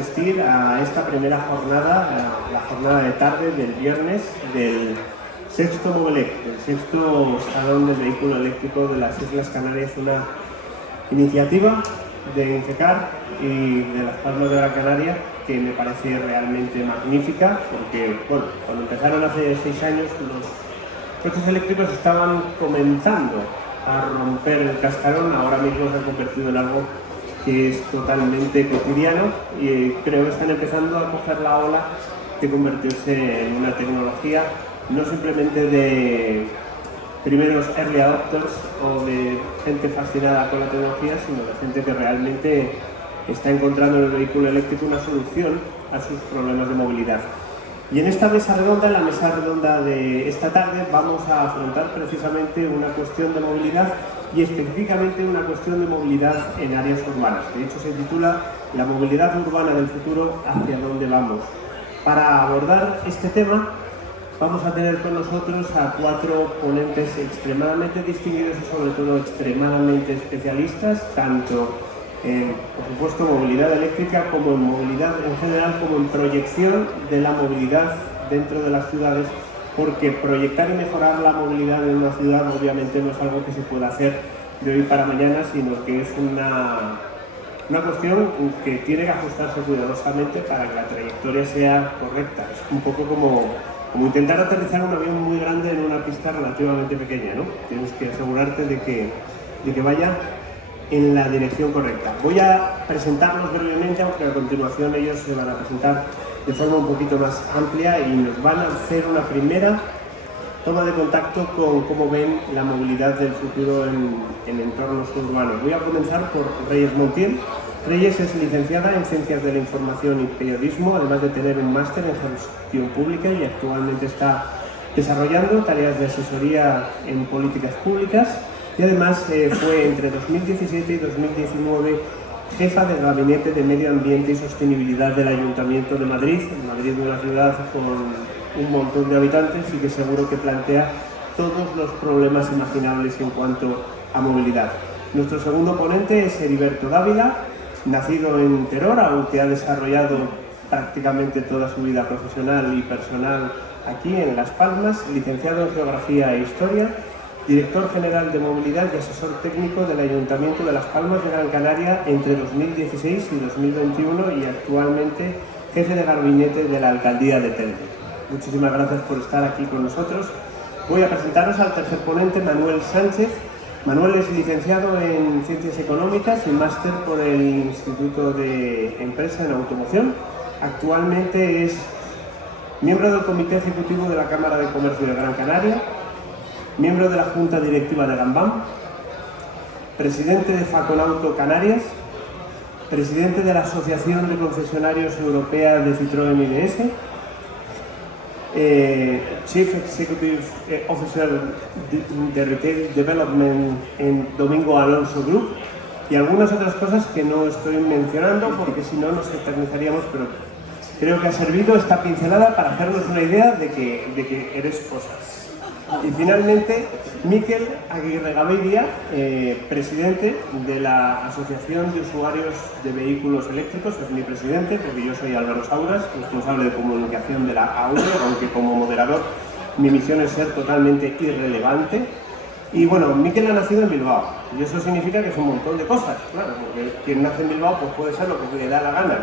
asistir a esta primera jornada, la jornada de tarde del viernes del sexto Movelec, el sexto Salón del Vehículo Eléctrico de las Islas Canarias, una iniciativa de Infecar y de Las Palmas de Gran Canaria que me parece realmente magnífica, porque bueno, cuando empezaron hace 6 años los coches eléctricos estaban comenzando a romper el cascarón. Ahora mismo se ha convertido en algo que es totalmente cotidiano y creo que están empezando a coger la ola de convertirse en una tecnología no simplemente de primeros early adopters o de gente fascinada con la tecnología, sino de gente que realmente está encontrando en el vehículo eléctrico una solución a sus problemas de movilidad. Y en esta mesa redonda, en la mesa redonda de esta tarde, vamos a afrontar precisamente una cuestión de movilidad y específicamente una cuestión de movilidad en áreas urbanas. De hecho, se titula La movilidad urbana del futuro, ¿hacia dónde vamos? Para abordar este tema, vamos a tener con nosotros a 4 ponentes extremadamente distinguidos y sobre todo extremadamente especialistas, tanto en, por supuesto, movilidad eléctrica como en movilidad en general, como en proyección de la movilidad dentro de las ciudades, porque proyectar y mejorar la movilidad en una ciudad obviamente no es algo que se pueda hacer de hoy para mañana, sino que es una cuestión que tiene que ajustarse cuidadosamente para que la trayectoria sea correcta. Es un poco como intentar aterrizar un avión muy grande en una pista relativamente pequeña, ¿no? Tienes que asegurarte de que vaya en la dirección correcta. Voy a presentarlos brevemente, aunque a continuación ellos se van a presentar de forma un poquito más amplia y nos van a hacer una primera toma de contacto con cómo ven la movilidad del futuro en entornos urbanos. Voy a comenzar por Reyes Montiel. Reyes es licenciada en Ciencias de la Información y Periodismo, además de tener un máster en Gestión Pública, y actualmente está desarrollando tareas de asesoría en políticas públicas y además fue entre 2017 y 2019 jefa de Gabinete de Medio Ambiente y Sostenibilidad del Ayuntamiento de Madrid. Madrid es una ciudad con un montón de habitantes y que seguro que plantea todos los problemas imaginables en cuanto a movilidad. Nuestro segundo ponente es Heriberto Dávila, nacido en Teror, aunque ha desarrollado prácticamente toda su vida profesional y personal aquí en Las Palmas, licenciado en Geografía e Historia, director general de Movilidad y asesor técnico del Ayuntamiento de Las Palmas de Gran Canaria entre 2016 y 2021 y actualmente jefe de gabinete de la Alcaldía de Telde. Muchísimas gracias por estar aquí con nosotros. Voy a presentaros al tercer ponente, Manuel Sánchez. Manuel es licenciado en Ciencias Económicas y máster por el Instituto de Empresa en Automoción. Actualmente es miembro del Comité Ejecutivo de la Cámara de Comercio de Gran Canaria, miembro de la Junta Directiva de Gambam, presidente de Faconauto Canarias, presidente de la Asociación de Concesionarios Europea de Citroën IDS, Chief Executive Officer de Retail Development en Domingo Alonso Group y algunas otras cosas que no estoy mencionando porque si no nos eternizaríamos, pero creo que ha servido esta pincelada para hacernos una idea de que eres cosas. Y finalmente, Mikel Aguirre Gaviria, presidente de la Asociación de Usuarios de Vehículos Eléctricos, es mi presidente, porque yo soy Álvaro Sauras, responsable de comunicación de la AURE, aunque como moderador mi misión es ser totalmente irrelevante. Y bueno, Mikel ha nacido en Bilbao, y eso significa que es un montón de cosas, claro, porque quien nace en Bilbao pues puede ser lo que le da la gana.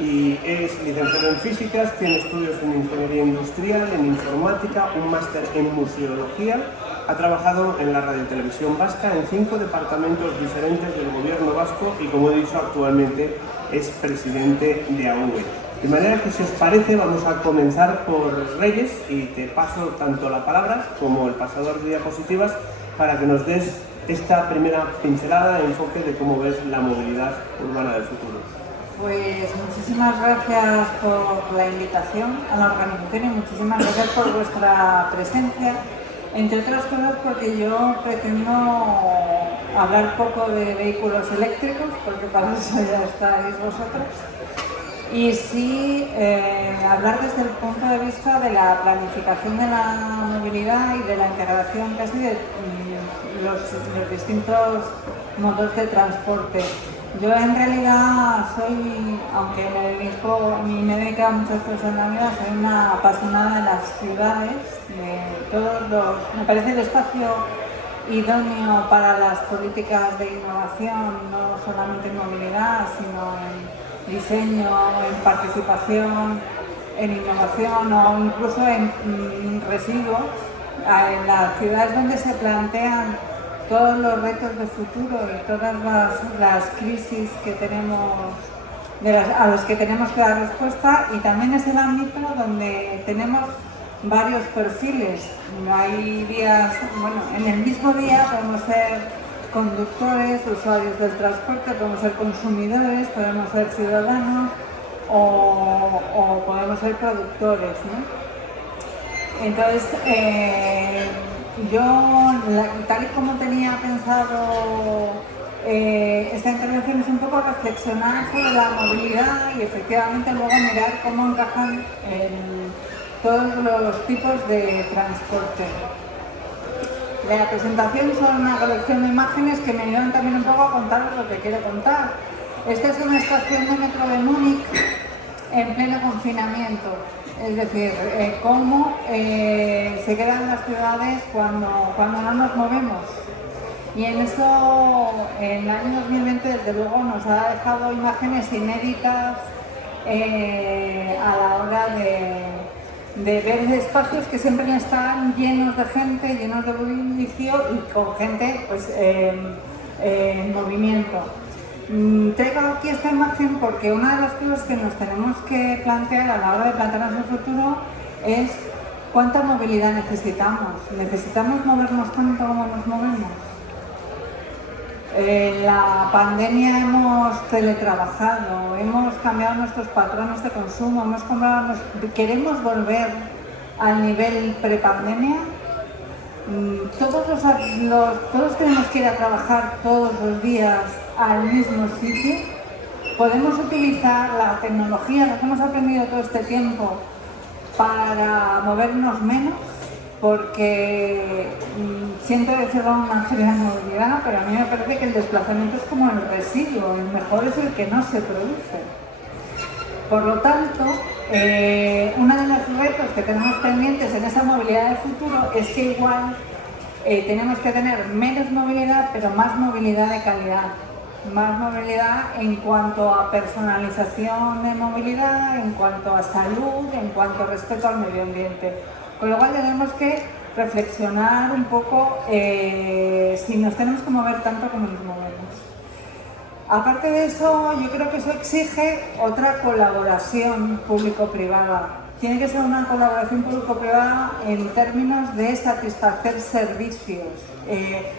Y es licenciado en Físicas, tiene estudios en Ingeniería Industrial, en Informática, un máster en Museología, ha trabajado en la Radio y Televisión Vasca en 5 departamentos diferentes del Gobierno vasco y, como he dicho, actualmente es presidente de AUVE. De manera que, si os parece, vamos a comenzar por Reyes y te paso tanto la palabra como el pasador de diapositivas para que nos des esta primera pincelada, enfoque de cómo ves la movilidad urbana del futuro. Pues muchísimas gracias por la invitación a la organización y muchísimas gracias por vuestra presencia, entre otras cosas porque yo pretendo hablar poco de vehículos eléctricos, porque para eso ya estáis vosotros, y sí hablar desde el punto de vista de la planificación de la movilidad y de la integración casi de los distintos modos de transporte. Yo en realidad soy, aunque me dedico a muchas cosas en la vida, soy una apasionada de las ciudades, me parece el espacio idóneo para las políticas de innovación, no solamente en movilidad, sino en diseño, en participación, en innovación o incluso en residuos, en las ciudades donde se plantean todos los retos de futuro y todas las crisis que tenemos, a los que tenemos que dar respuesta, y también es el ámbito donde tenemos varios perfiles. Hay días, bueno, en el mismo día podemos ser conductores, usuarios del transporte, podemos ser consumidores, podemos ser ciudadanos o podemos ser productores, ¿no? Entonces, yo, tal y como tenía pensado esta intervención, es un poco reflexionar sobre la movilidad y efectivamente luego mirar cómo encajan en todos los tipos de transporte. La presentación son una colección de imágenes que me ayudan también un poco a contar lo que quiero contar. Esta es una estación de metro de Múnich en pleno confinamiento. Es decir, cómo se quedan las ciudades cuando no nos movemos. Y en eso, en el año 2020, desde luego, nos ha dejado imágenes inéditas a la hora de ver espacios que siempre están llenos de gente, llenos de bullicio y con gente pues, en movimiento. Traigo aquí esta imagen porque una de las cosas que nos tenemos que plantear a la hora de plantearnos el futuro es cuánta movilidad necesitamos. ¿Necesitamos movernos tanto como nos movemos? En la pandemia hemos teletrabajado, hemos cambiado nuestros patrones de consumo, ¿queremos volver al nivel prepandemia? Todos tenemos que ir a trabajar todos los días al mismo sitio. Podemos utilizar la tecnología, lo que hemos aprendido todo este tiempo, para movernos menos, porque siento decirlo una seria movilidad, pero a mí me parece que el desplazamiento es como el residuo, el mejor es el que no se produce. Por lo tanto, uno de los retos que tenemos pendientes en esa movilidad de futuro es que igual tenemos que tener menos movilidad, pero más movilidad de calidad. Más movilidad en cuanto a personalización de movilidad, en cuanto a salud, en cuanto a respeto al medio ambiente. Con lo cual tenemos que reflexionar un poco si nos tenemos que mover tanto como nos movemos. Aparte de eso, yo creo que eso exige otra colaboración público-privada. Tiene que ser una colaboración público-privada en términos de satisfacer servicios.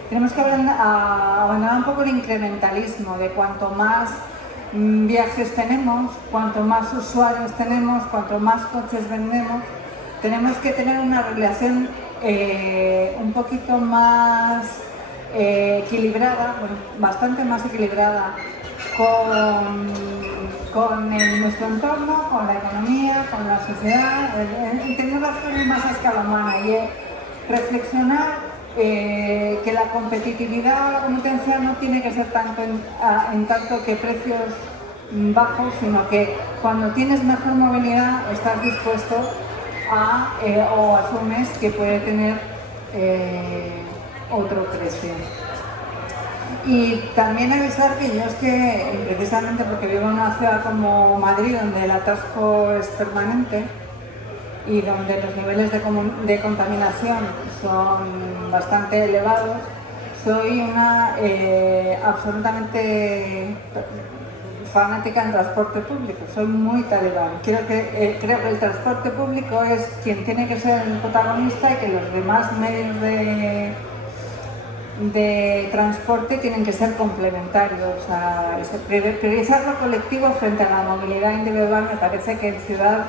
Tenemos que abandonar un poco el incrementalismo de cuanto más viajes tenemos, cuanto más usuarios tenemos, cuanto más coches vendemos. Tenemos que tener una relación un poquito más equilibrada, bueno, bastante más equilibrada con nuestro entorno, con la economía, con la sociedad, entender las cosas más a escala humana y reflexionar que la competitividad o la competencia no tiene que ser tanto en tanto que precios bajos, sino que cuando tienes mejor movilidad estás dispuesto o asumes que puede tener otro precio. Y también avisar que yo es que, precisamente porque vivo en una ciudad como Madrid, donde el atasco es permanente y donde los niveles de contaminación son bastante elevados, soy una absolutamente fanática del transporte público, soy muy talibán. Creo que el transporte público es quien tiene que ser el protagonista y que los demás medios de transporte tienen que ser complementarios. O sea, priorizar lo colectivo frente a la movilidad individual me parece que en ciudad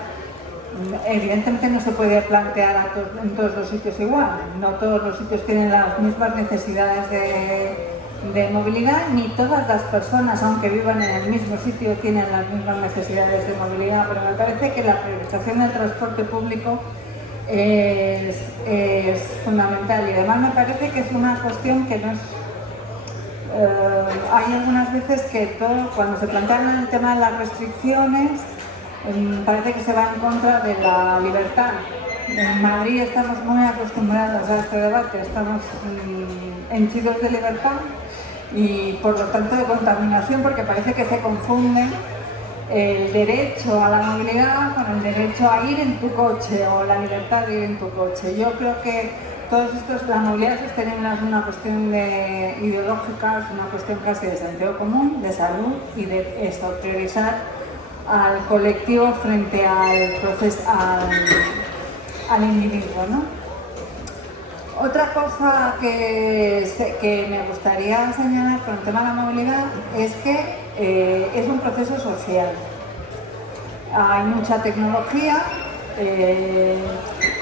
evidentemente no se puede plantear en todos los sitios igual. No todos los sitios tienen las mismas necesidades de movilidad, ni todas las personas, aunque vivan en el mismo sitio, tienen las mismas necesidades de movilidad, pero me parece que la priorización del transporte público es fundamental y además me parece que es una cuestión que hay algunas veces que cuando se plantean el tema de las restricciones, parece que se va en contra de la libertad. En Madrid estamos muy acostumbrados a este debate, estamos henchidos de libertad y por lo tanto de contaminación, porque parece que se confunde el derecho a la movilidad con el derecho a ir en tu coche o la libertad de ir en tu coche. Yo creo que todos estos, la movilidad sostenible es una cuestión ideológica, es una cuestión casi de sentido común, de salud y de esto, priorizar al colectivo frente al individuo, ¿no? Otra cosa que me gustaría señalar con el tema de la movilidad es que es un proceso social. Hay mucha tecnología,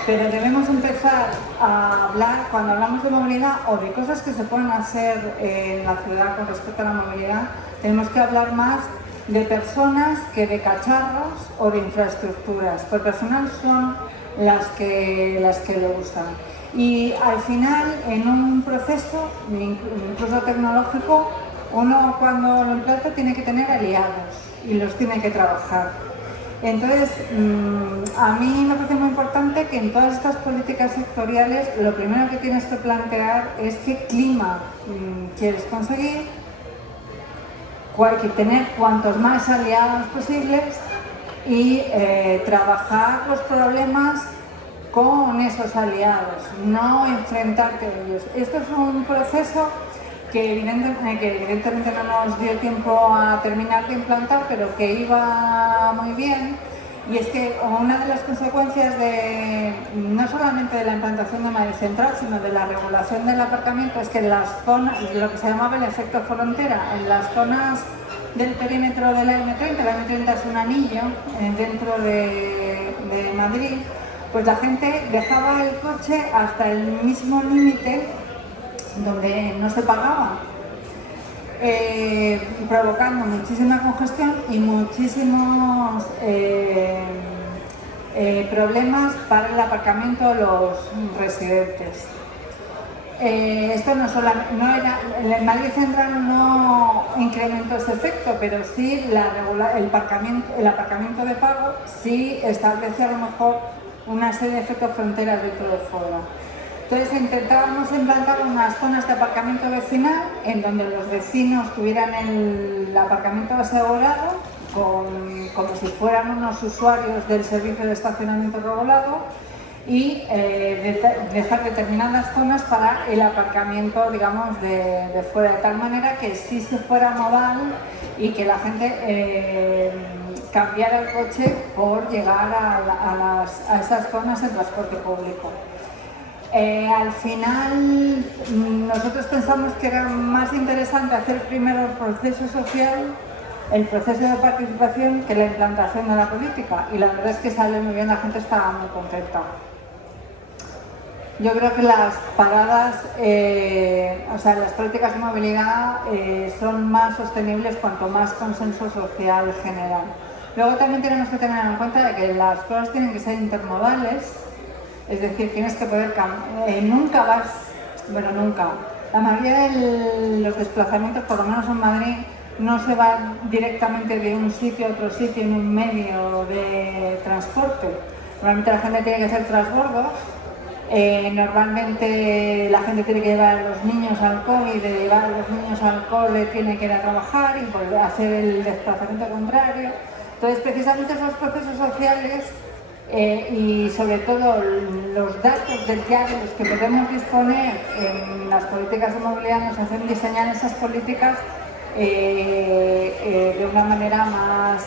pero debemos empezar a hablar, cuando hablamos de movilidad o de cosas que se pueden hacer en la ciudad con respecto a la movilidad, tenemos que hablar más de personas que de cacharros o de infraestructuras, porque al final son las que lo usan. Y al final, en un proceso, incluso tecnológico, uno cuando lo implanta tiene que tener aliados y los tiene que trabajar. Entonces, a mí me parece muy importante que en todas estas políticas sectoriales lo primero que tienes que plantear es qué clima quieres conseguir, hay que tener cuantos más aliados posibles y trabajar los problemas con esos aliados, no enfrentarte a ellos. Esto es un proceso que evidentemente no nos dio tiempo a terminar de implantar, pero que iba muy bien. Y es que una de las consecuencias no solamente de la implantación de Madrid Central, sino de la regulación del aparcamiento, es que en las zonas, lo que se llamaba el efecto frontera, en las zonas del perímetro de la M30, la M30 es un anillo dentro de Madrid, pues la gente dejaba el coche hasta el mismo límite donde no se pagaba, provocando muchísima congestión y muchísimos problemas para el aparcamiento de los residentes. Esto el Madrid Central no incrementó ese efecto, pero sí el aparcamiento de pago sí establece a lo mejor una serie de efectos fronteras dentro de fuera. Entonces intentábamos implantar unas zonas de aparcamiento vecinal en donde los vecinos tuvieran el aparcamiento asegurado como si fueran unos usuarios del servicio de estacionamiento regulado y dejar determinadas zonas para el aparcamiento, digamos, de fuera, de tal manera que sí se fuera modal y que la gente cambiara el coche por llegar a esas zonas en transporte público. Al final, nosotros pensamos que era más interesante hacer primero el proceso social, el proceso de participación, que la implantación de la política. Y la verdad es que sale muy bien, la gente estaba muy contenta. Yo creo que las paradas, las políticas de movilidad son más sostenibles cuanto más consenso social generan. Luego también tenemos que tener en cuenta de que las cosas tienen que ser intermodales, es decir, tienes que poder nunca. La mayoría de los desplazamientos, por lo menos en Madrid, no se va directamente de un sitio a otro sitio en un medio de transporte. Normalmente la gente tiene que hacer transbordos. Normalmente la gente tiene que llevar a los niños al cole y de llevar a los niños al cole tiene que ir a trabajar y volver a hacer el desplazamiento contrario. Entonces, precisamente esos procesos sociales y sobre todo los datos del día de los que podemos disponer en las políticas de movilidad nos hacen diseñar esas políticas de una manera más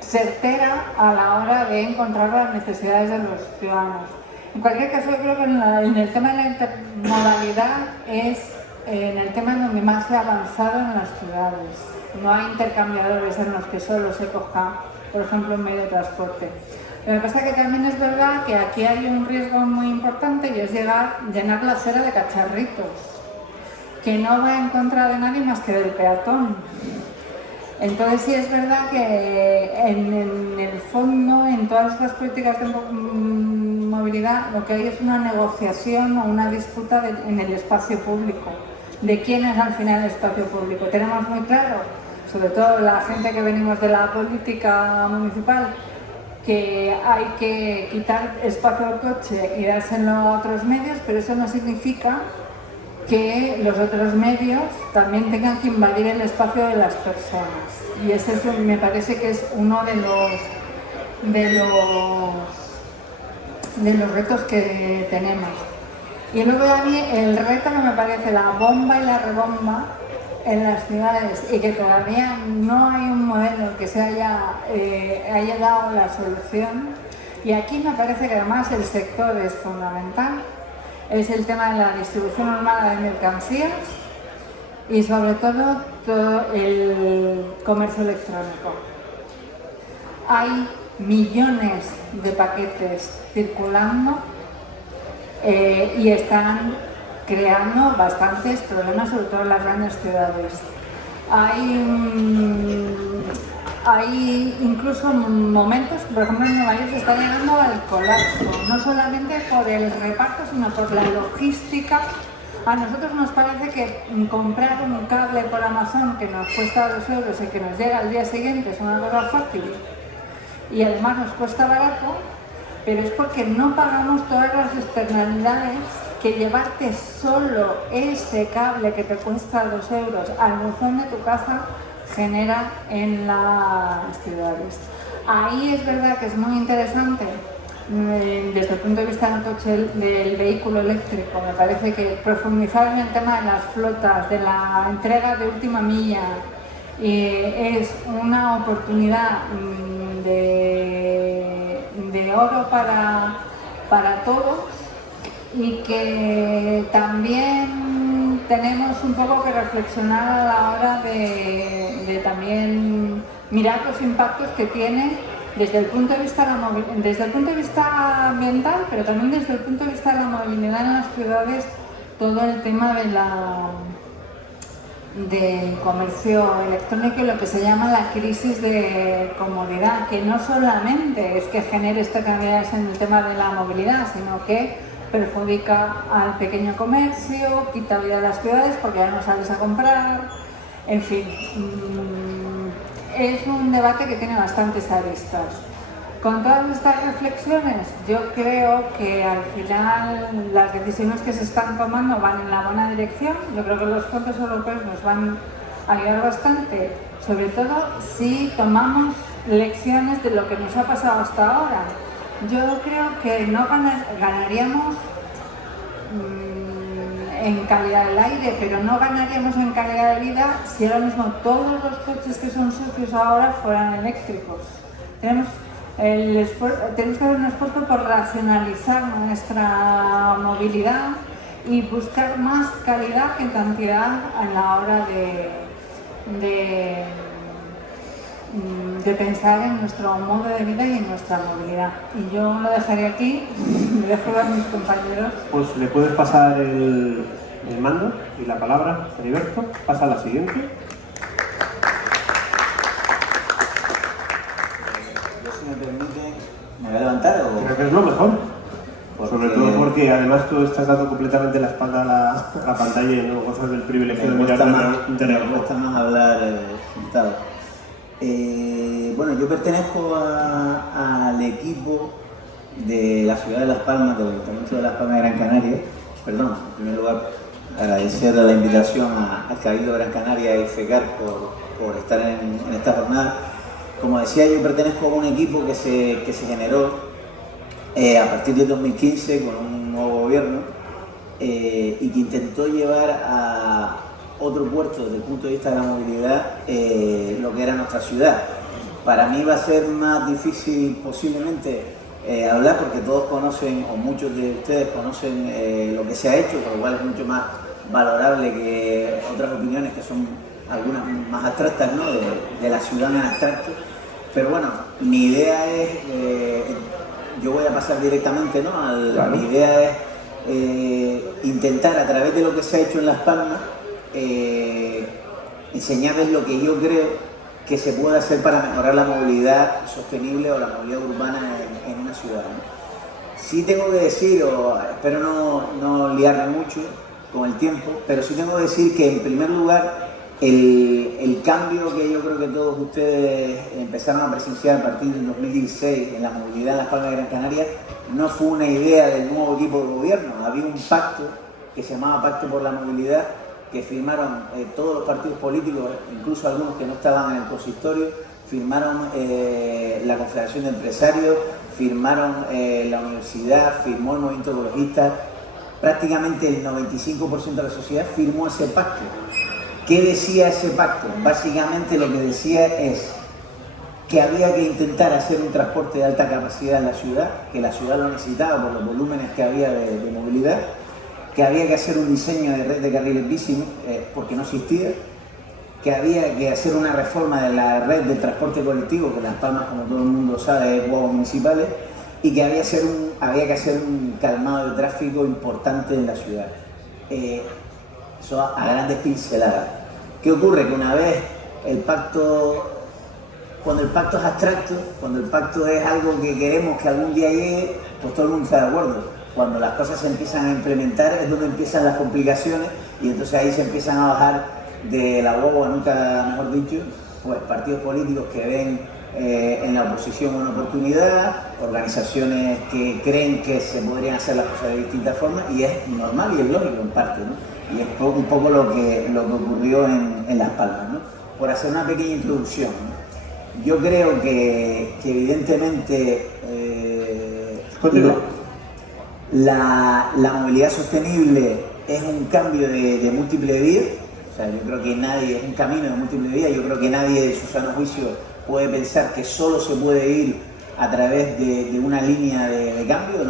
certera a la hora de encontrar las necesidades de los ciudadanos. En cualquier caso, yo creo que en el tema de la intermodalidad es en el tema en donde más se ha avanzado en las ciudades. No hay intercambiadores en los que solo se coja, por ejemplo, un medio de transporte. Lo que pasa es que también es verdad que aquí hay un riesgo muy importante y es llenar la acera de cacharritos, que no va en contra de nadie más que del peatón. Entonces sí es verdad que en el fondo, en todas estas políticas de movilidad, lo que hay es una negociación o una disputa en el espacio público, de quién es al final el espacio público. Tenemos muy claro, sobre todo la gente que venimos de la política municipal, que hay que quitar espacio al coche y dárselo a otros medios, pero eso no significa que los otros medios también tengan que invadir el espacio de las personas. Y ese me parece que es uno de los retos que tenemos. Y luego a mí el reto que me parece la bomba y la rebomba en las ciudades, y que todavía no hay un modelo que se haya dado la solución, y aquí me parece que además el sector es fundamental, es el tema de la distribución urbana de mercancías y sobre todo el comercio electrónico. Hay millones de paquetes circulando y están creando bastantes problemas, sobre todo en las grandes ciudades. Hay incluso momentos, por ejemplo en Nueva York se está llegando al colapso, no solamente por el reparto, sino por la logística. A nosotros nos parece que comprar un cable por Amazon que nos cuesta 2 euros y que nos llega al día siguiente es una cosa fácil y además nos cuesta barato, pero es porque no pagamos todas las externalidades que llevarte solo ese cable que te cuesta 2 euros al buzón de tu casa genera en las ciudades. Ahí es verdad que es muy interesante desde el punto de vista del coche, del vehículo eléctrico. Me parece que profundizar en el tema de las flotas, de la entrega de última milla, es una oportunidad de oro para todos, y que también tenemos un poco que reflexionar a la hora de también mirar los impactos que tiene desde el punto de vista ambiental, pero también desde el punto de vista de la movilidad en las ciudades, todo el tema del comercio electrónico y lo que se llama la crisis de comodidad, que no solamente es que genere externalidades en el tema de la movilidad, sino que perjudica al pequeño comercio, quita vida a las ciudades porque ya no sales a comprar, en fin, es un debate que tiene bastantes aristas. Con todas estas reflexiones, yo creo que al final las decisiones que se están tomando van en la buena dirección. Yo creo que los fondos europeos nos van a ayudar bastante, sobre todo si tomamos lecciones de lo que nos ha pasado hasta ahora. Yo creo que no ganaríamos en calidad del aire, pero no ganaríamos en calidad de vida si ahora mismo todos los coches que son sucios ahora fueran eléctricos. Tenemos que hacer un esfuerzo por racionalizar nuestra movilidad y buscar más calidad que cantidad a la hora de pensar en nuestro modo de vida y en nuestra movilidad. Y yo lo dejaré aquí, me dejo a mis compañeros. Pues le puedes pasar el mando y la palabra, Heriberto. Pasa a la siguiente. Yo, si me permiten, ¿me voy a levantar o...? Creo que es lo mejor. Sobre todo porque además tú estás dando completamente la espalda a la pantalla y no gozas del privilegio de mirar Me cuesta más hablar sentado. Bueno, yo pertenezco al equipo de la ciudad de Las Palmas, del Ayuntamiento de Las Palmas de Gran Canaria. Perdón, en primer lugar, agradecer la invitación al Cabildo de Gran Canaria y FECAR por estar en esta jornada. Como decía, yo pertenezco a un equipo que se generó a partir de 2015 con un nuevo gobierno y que intentó llevar a otro puerto desde el punto de vista de la movilidad lo que era nuestra ciudad. Para mí va a ser más difícil posiblemente hablar porque todos conocen, o muchos de ustedes conocen lo que se ha hecho, por lo cual es mucho más valorable que otras opiniones que son algunas más abstractas, ¿no? de la ciudad en abstracto. Pero bueno, mi idea es, yo voy a pasar directamente, ¿no? Claro. Mi idea es intentar a través de lo que se ha hecho en Las Palmas enseñarles lo que yo creo que se puede hacer para mejorar la movilidad sostenible o la movilidad urbana en una ciudad, ¿no? Sí tengo que decir, o espero no liarme mucho con el tiempo, pero sí tengo que decir que en primer lugar el cambio que yo creo que todos ustedes empezaron a presenciar a partir del 2016 en la movilidad en Las Palmas de Gran Canaria no fue una idea del nuevo equipo de gobierno. Había un pacto que se llamaba Pacto por la Movilidad, que firmaron todos los partidos políticos, incluso algunos que no estaban en el consistorio, firmaron la Confederación de Empresarios, firmaron la universidad, firmó el movimiento ecologista, prácticamente el 95% de la sociedad firmó ese pacto. ¿Qué decía ese pacto? Básicamente lo que decía es que había que intentar hacer un transporte de alta capacidad en la ciudad, que la ciudad lo necesitaba por los volúmenes que había de movilidad, que había que hacer un diseño de red de carriles bici porque no existía, que había que hacer una reforma de la red de transporte colectivo, que Las Palmas, como todo el mundo sabe, es guaguas municipales, y que había que hacer un calmado de tráfico importante en la ciudad. Eso a grandes pinceladas. ¿Qué ocurre? Que una vez cuando el pacto es abstracto, cuando el pacto es algo que queremos que algún día llegue, pues todo el mundo está de acuerdo. Cuando las cosas se empiezan a implementar es donde empiezan las complicaciones y entonces ahí se empiezan a bajar de la guagua, nunca mejor dicho, pues partidos políticos que ven en la oposición una oportunidad, organizaciones que creen que se podrían hacer las cosas de distintas formas y es normal y es lógico en parte, ¿no? Y es un poco lo que ocurrió en Las Palmas, ¿no? Por hacer una pequeña introducción, ¿no? Yo creo que evidentemente la movilidad sostenible es un cambio de múltiple vía. O sea, yo creo que nadie, es un camino de múltiple vía, yo creo que nadie de su sano juicio puede pensar que solo se puede ir a través de una línea de cambio.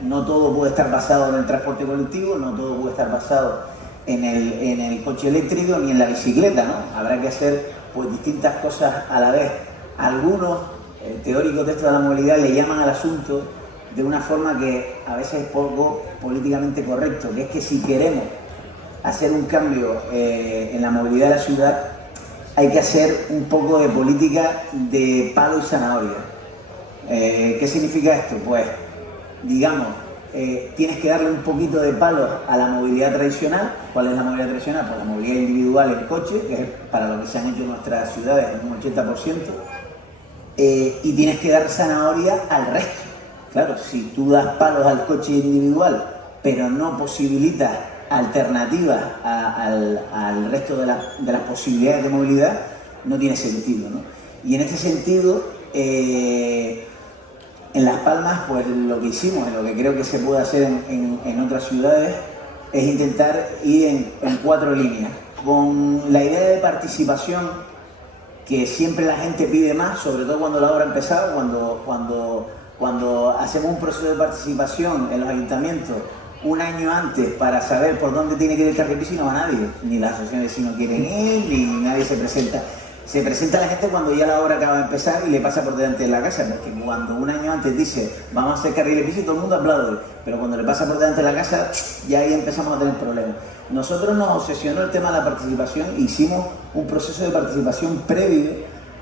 No todo puede estar basado en el transporte colectivo, no todo puede estar basado en el coche eléctrico ni en la bicicleta, ¿no? Habrá que hacer pues distintas cosas a la vez. Algunos teóricos de esto de la movilidad le llaman al asunto de una forma que a veces es poco políticamente correcto, que es que si queremos hacer un cambio en la movilidad de la ciudad, hay que hacer un poco de política de palo y zanahoria. ¿Qué significa esto? Pues, digamos, tienes que darle un poquito de palo a la movilidad tradicional. ¿Cuál es la movilidad tradicional? Pues la movilidad individual en coche, que es para lo que se han hecho nuestras ciudades, un 80%, y tienes que dar zanahoria al resto. Claro, si tú das palos al coche individual, pero no posibilitas alternativas al resto de las posibilidades de movilidad, no tiene sentido, ¿no? Y en este sentido, en Las Palmas, pues lo que hicimos, lo que creo que se puede hacer en otras ciudades, es intentar ir en 4 líneas. Con la idea de participación, que siempre la gente pide más, sobre todo cuando la obra ha empezado, cuando hacemos un proceso de participación en los ayuntamientos un año antes para saber por dónde tiene que ir el carril bici, no va nadie, ni las asociaciones de vecinos quieren ir, ni nadie se presenta. Se presenta la gente cuando ya la obra acaba de empezar y le pasa por delante de la casa, porque cuando un año antes dice vamos a hacer carriles bici, todo el mundo aplaude, pero cuando le pasa por delante de la casa, ya ahí empezamos a tener problemas. Nosotros nos obsesionó el tema de la participación e hicimos un proceso de participación previo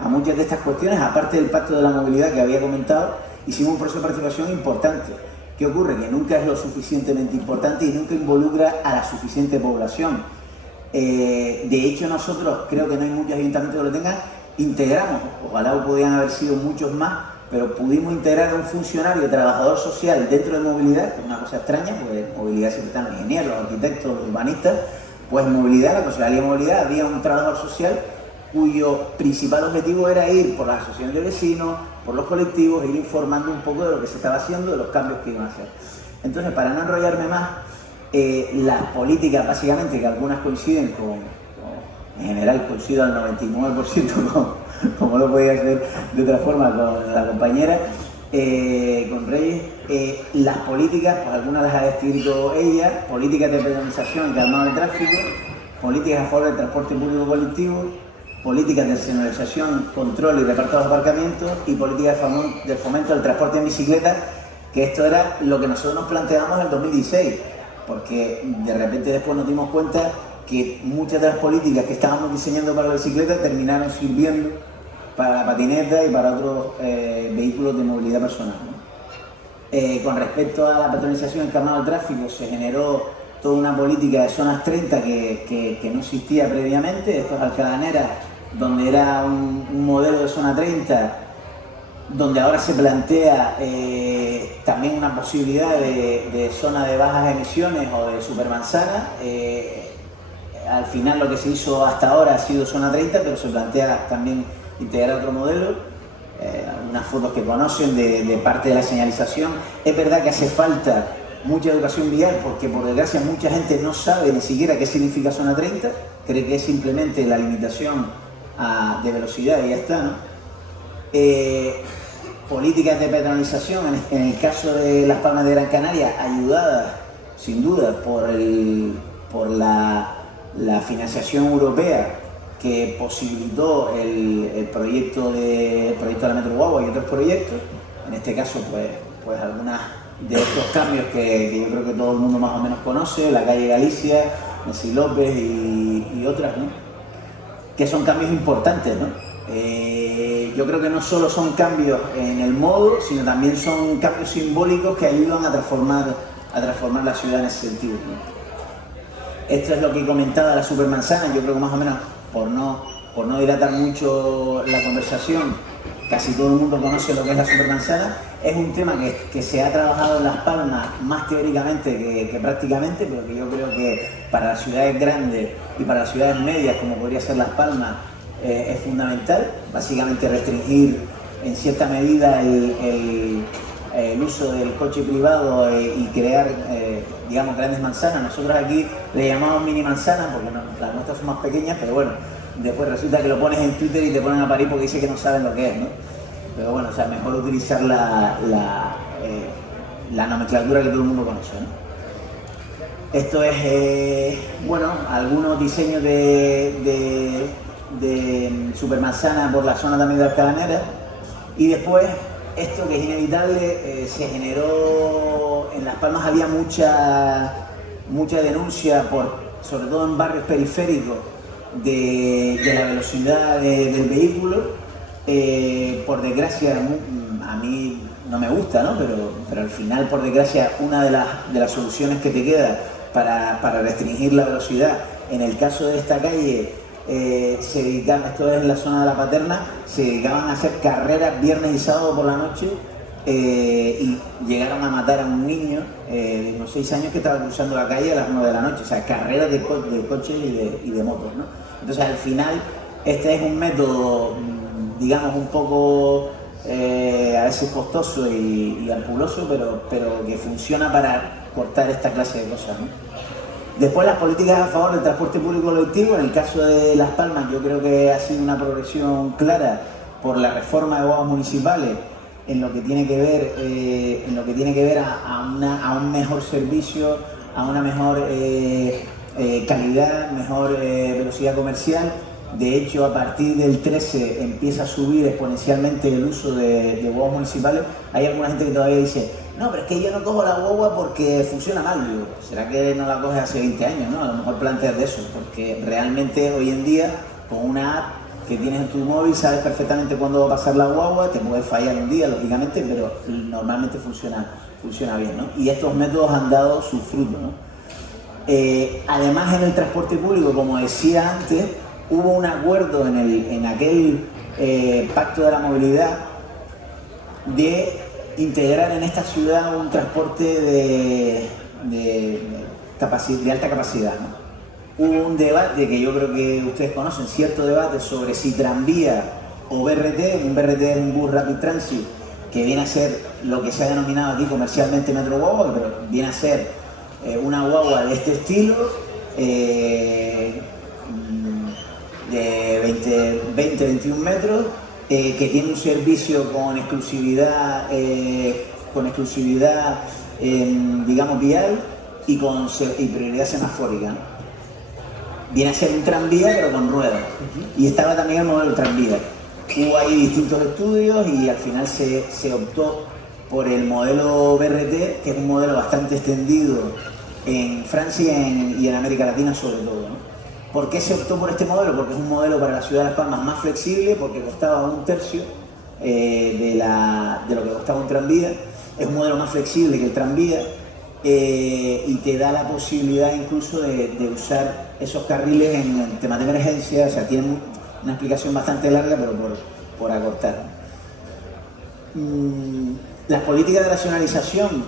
a muchas de estas cuestiones, aparte del pacto de la movilidad que había comentado, hicimos un proceso de participación importante. ¿Qué ocurre? Que nunca es lo suficientemente importante y nunca involucra a la suficiente población. De hecho, nosotros, creo que no hay muchos ayuntamientos que lo tengan, integramos, ojalá podían haber sido muchos más, pero pudimos integrar a un funcionario, trabajador social dentro de movilidad, que es una cosa extraña, porque movilidad siempre están los ingenieros, los arquitectos, los urbanistas, pues movilidad, la Consejería de Movilidad, había un trabajador social cuyo principal objetivo era ir por las asociaciones de vecinos, por los colectivos, e ir informando un poco de lo que se estaba haciendo, de los cambios que iban a hacer. Entonces, para no enrollarme más, las políticas, básicamente, que algunas coinciden en general coincido al 99% como lo podía hacer de otra forma con la compañera, con Reyes, las políticas, pues algunas las ha descrito ella: políticas de penalización y calmado del tráfico, políticas a favor del transporte público colectivo, políticas de señalización, control y reparto de los aparcamientos y políticas de fomento del transporte en bicicleta, que esto era lo que nosotros nos planteamos en el 2016, porque de repente después nos dimos cuenta que muchas de las políticas que estábamos diseñando para la bicicleta terminaron sirviendo para la patineta y para otros vehículos de movilidad personal, ¿no? Con respecto a la peatonalización encarnada al tráfico, se generó toda una política de zonas 30 que no existía previamente. Esto es Alcalá de Henares, donde era un modelo de zona 30, donde ahora se plantea también una posibilidad de zona de bajas emisiones o de supermanzana. Al final lo que se hizo hasta ahora ha sido zona 30, pero se plantea también integrar otro modelo. Algunas fotos que conocen de parte de la señalización. Es verdad que hace falta mucha educación vial porque por desgracia mucha gente no sabe ni siquiera qué significa zona 30, cree que es simplemente la limitación de velocidad y ya está, ¿no? Políticas de peatonalización, en el caso de Las Palmas de Gran Canaria, ayudadas sin duda por la financiación europea que posibilitó el proyecto de la Metro Guagua y otros proyectos. En este caso, pues algunas de estos cambios que yo creo que todo el mundo más o menos conoce, la calle Galicia, Messi López y otras, ¿no? Que son cambios importantes, ¿no? Yo creo que no solo son cambios en el modo, sino también son cambios simbólicos que ayudan a transformar la ciudad en ese sentido, ¿no? Esto es lo que comentaba la supermanzana. Yo creo que más o menos, por no dilatar mucho la conversación, casi todo el mundo conoce lo que es la supermanzana. Es un tema que se ha trabajado en Las Palmas más teóricamente que prácticamente, pero que yo creo que para las ciudades grandes y para las ciudades medias, como podría ser Las Palmas, es fundamental. Básicamente restringir en cierta medida el uso del coche privado y crear, digamos, grandes manzanas. Nosotros aquí le llamamos mini manzanas porque las nuestras son más pequeñas, pero bueno, después resulta que lo pones en Twitter y te ponen a parir porque dicen que no saben lo que es, ¿no? Pero bueno, o sea, mejor utilizar la nomenclatura que todo el mundo conoce, ¿no? Esto es, bueno, algunos diseños de supermanzana por la zona también de Alcalá de Henares. Y después, esto que es inevitable, se generó, en Las Palmas había mucha denuncia, sobre todo en barrios periféricos, de la velocidad del vehículo. Por desgracia, a mí no me gusta, ¿no? Pero al final, por desgracia, una de las soluciones que te queda para restringir la velocidad, en el caso de esta calle, se dedicaban, esto es en la zona de La Paterna, se dedicaban a hacer carreras viernes y sábado por la noche, y llegaron a matar a un niño de unos 6 años que estaba cruzando la calle a las 9 de la noche. O sea, carreras de coches y de motos, ¿no? Entonces, al final, este es un método, digamos, un poco a veces costoso y ampuloso, pero que funciona para cortar esta clase de cosas, ¿no? Después, las políticas a favor del transporte público colectivo. En el caso de Las Palmas, yo creo que ha sido una progresión clara por la reforma de guaguas municipales en lo que tiene que ver a un mejor servicio, a una mejor calidad, mejor velocidad comercial. De hecho, a partir del 13 empieza a subir exponencialmente el uso de guaguas municipales. Hay alguna gente que todavía dice: no, pero es que yo no cojo la guagua porque funciona mal. Digo, ¿será que no la coges hace 20 años? ¿No? A lo mejor planteas de eso, porque realmente hoy en día, con una app que tienes en tu móvil, sabes perfectamente cuándo va a pasar la guagua. Te puede fallar un día, lógicamente, pero normalmente funciona bien, ¿no? Y estos métodos han dado sus frutos, ¿no? Además, en el transporte público, como decía antes, hubo un acuerdo en aquel pacto de la movilidad de integrar en esta ciudad un transporte de alta capacidad, ¿no? Hubo un debate que yo creo que ustedes conocen, cierto debate sobre si tranvía o BRT. Un BRT es un bus Rapid Transit, que viene a ser lo que se ha denominado aquí comercialmente Metro Guagua, pero viene a ser una guagua de este estilo, de 20-21 metros, que tiene un servicio con exclusividad, digamos, vial y prioridad semafórica, ¿no? Viene a ser un tranvía pero con ruedas. Y estaba también el modelo tranvía. Hubo ahí distintos estudios y al final se optó por el modelo BRT, que es un modelo bastante extendido en Francia y en América Latina sobre todo, ¿no? ¿Por qué se optó por este modelo? Porque es un modelo para la ciudad de Las Palmas más flexible, porque costaba un tercio de lo que costaba un tranvía. Es un modelo más flexible que el tranvía y te da la posibilidad incluso de usar esos carriles en temas de emergencia. O sea, tiene una explicación bastante larga, pero por acortar. Las políticas de racionalización,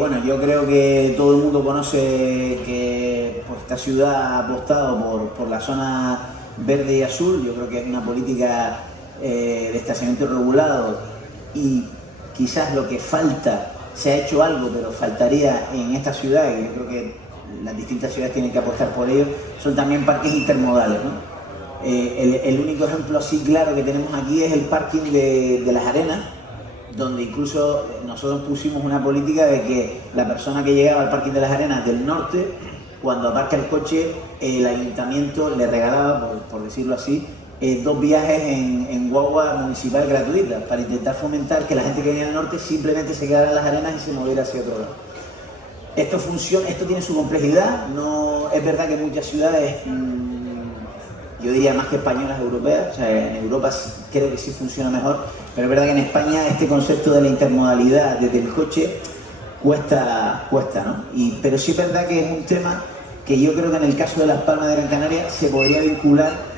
bueno, yo creo que todo el mundo conoce que pues, esta ciudad ha apostado por la zona verde y azul. Yo creo que es una política de estacionamiento regulado y quizás lo que falta, se ha hecho algo, pero faltaría en esta ciudad, y yo creo que las distintas ciudades tienen que apostar por ello, son también parques intermodales, ¿no? El único ejemplo así claro que tenemos aquí es el parking de Las Arenas, donde incluso nosotros pusimos una política de que la persona que llegaba al parking de Las Arenas del norte, cuando aparca el coche, el ayuntamiento le regalaba, por decirlo así, 2 viajes en guagua municipal gratuitas, para intentar fomentar que la gente que venía del norte simplemente se quedara en Las Arenas y se moviera hacia otro lado. Esto funciona, esto tiene su complejidad. No, es verdad que muchas ciudades, yo diría más que españolas, europeas, o sea, en Europa creo que sí funciona mejor, pero es verdad que en España este concepto de la intermodalidad desde el coche cuesta, ¿no? Pero sí es verdad que es un tema que yo creo que en el caso de Las Palmas de Gran Canaria se podría vincular,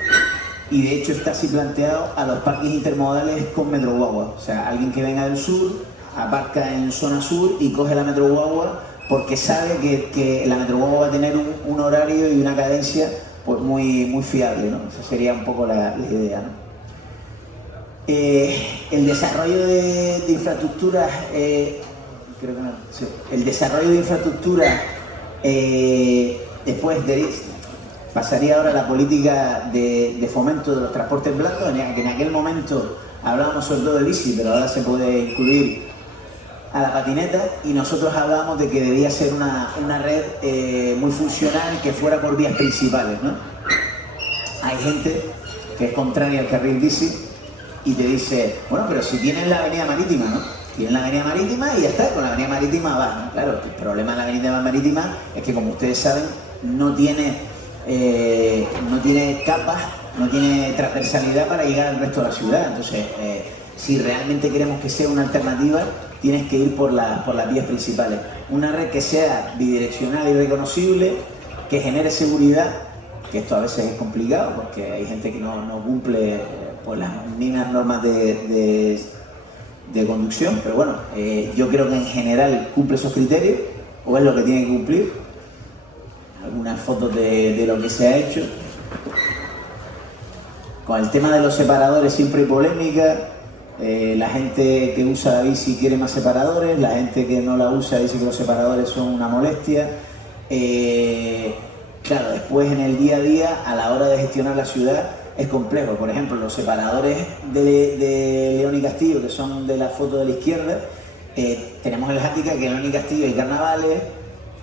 y de hecho está así planteado, a los parques intermodales con metro guagua. O sea, alguien que venga del sur, aparca en zona sur y coge la metro guagua porque sabe que la metro guagua va a tener un horario y una cadencia pues muy fiable, ¿no? Esa sería un poco la idea, ¿no? El desarrollo de infraestructuras, creo que no, sí. El desarrollo de infraestructuras después pasaría ahora a la política de fomento de los transportes blancos, que en aquel momento hablábamos sobre todo de bici, pero ahora se puede incluir a la patineta, y nosotros hablábamos de que debía ser una red muy funcional, que fuera por vías principales, ¿no? Hay gente que es contraria al carril bici y te dice, bueno, pero si tienen la avenida marítima, ¿no? Tienen la avenida marítima y ya está, con la avenida marítima va, ¿no? Claro, el problema de la avenida marítima es que, como ustedes saben, no tiene capas, no tiene transversalidad para llegar al resto de la ciudad. Entonces, si realmente queremos que sea una alternativa, tienes que ir por las vías principales. Una red que sea bidireccional y reconocible, que genere seguridad, que esto a veces es complicado porque hay gente que no cumple pues, las mismas normas de conducción, pero bueno, yo creo que en general cumple esos criterios, o es lo que tiene que cumplir. Algunas fotos de lo que se ha hecho. Con el tema de los separadores siempre hay polémica. La gente que usa la bici quiere más separadores, la gente que no la usa dice que los separadores son una molestia. Claro, después en el día a día, a la hora de gestionar la ciudad, es complejo. Por ejemplo, los separadores de León y Castillo, que son de la foto de la izquierda, tenemos el hándicap que en León y Castillo hay carnavales,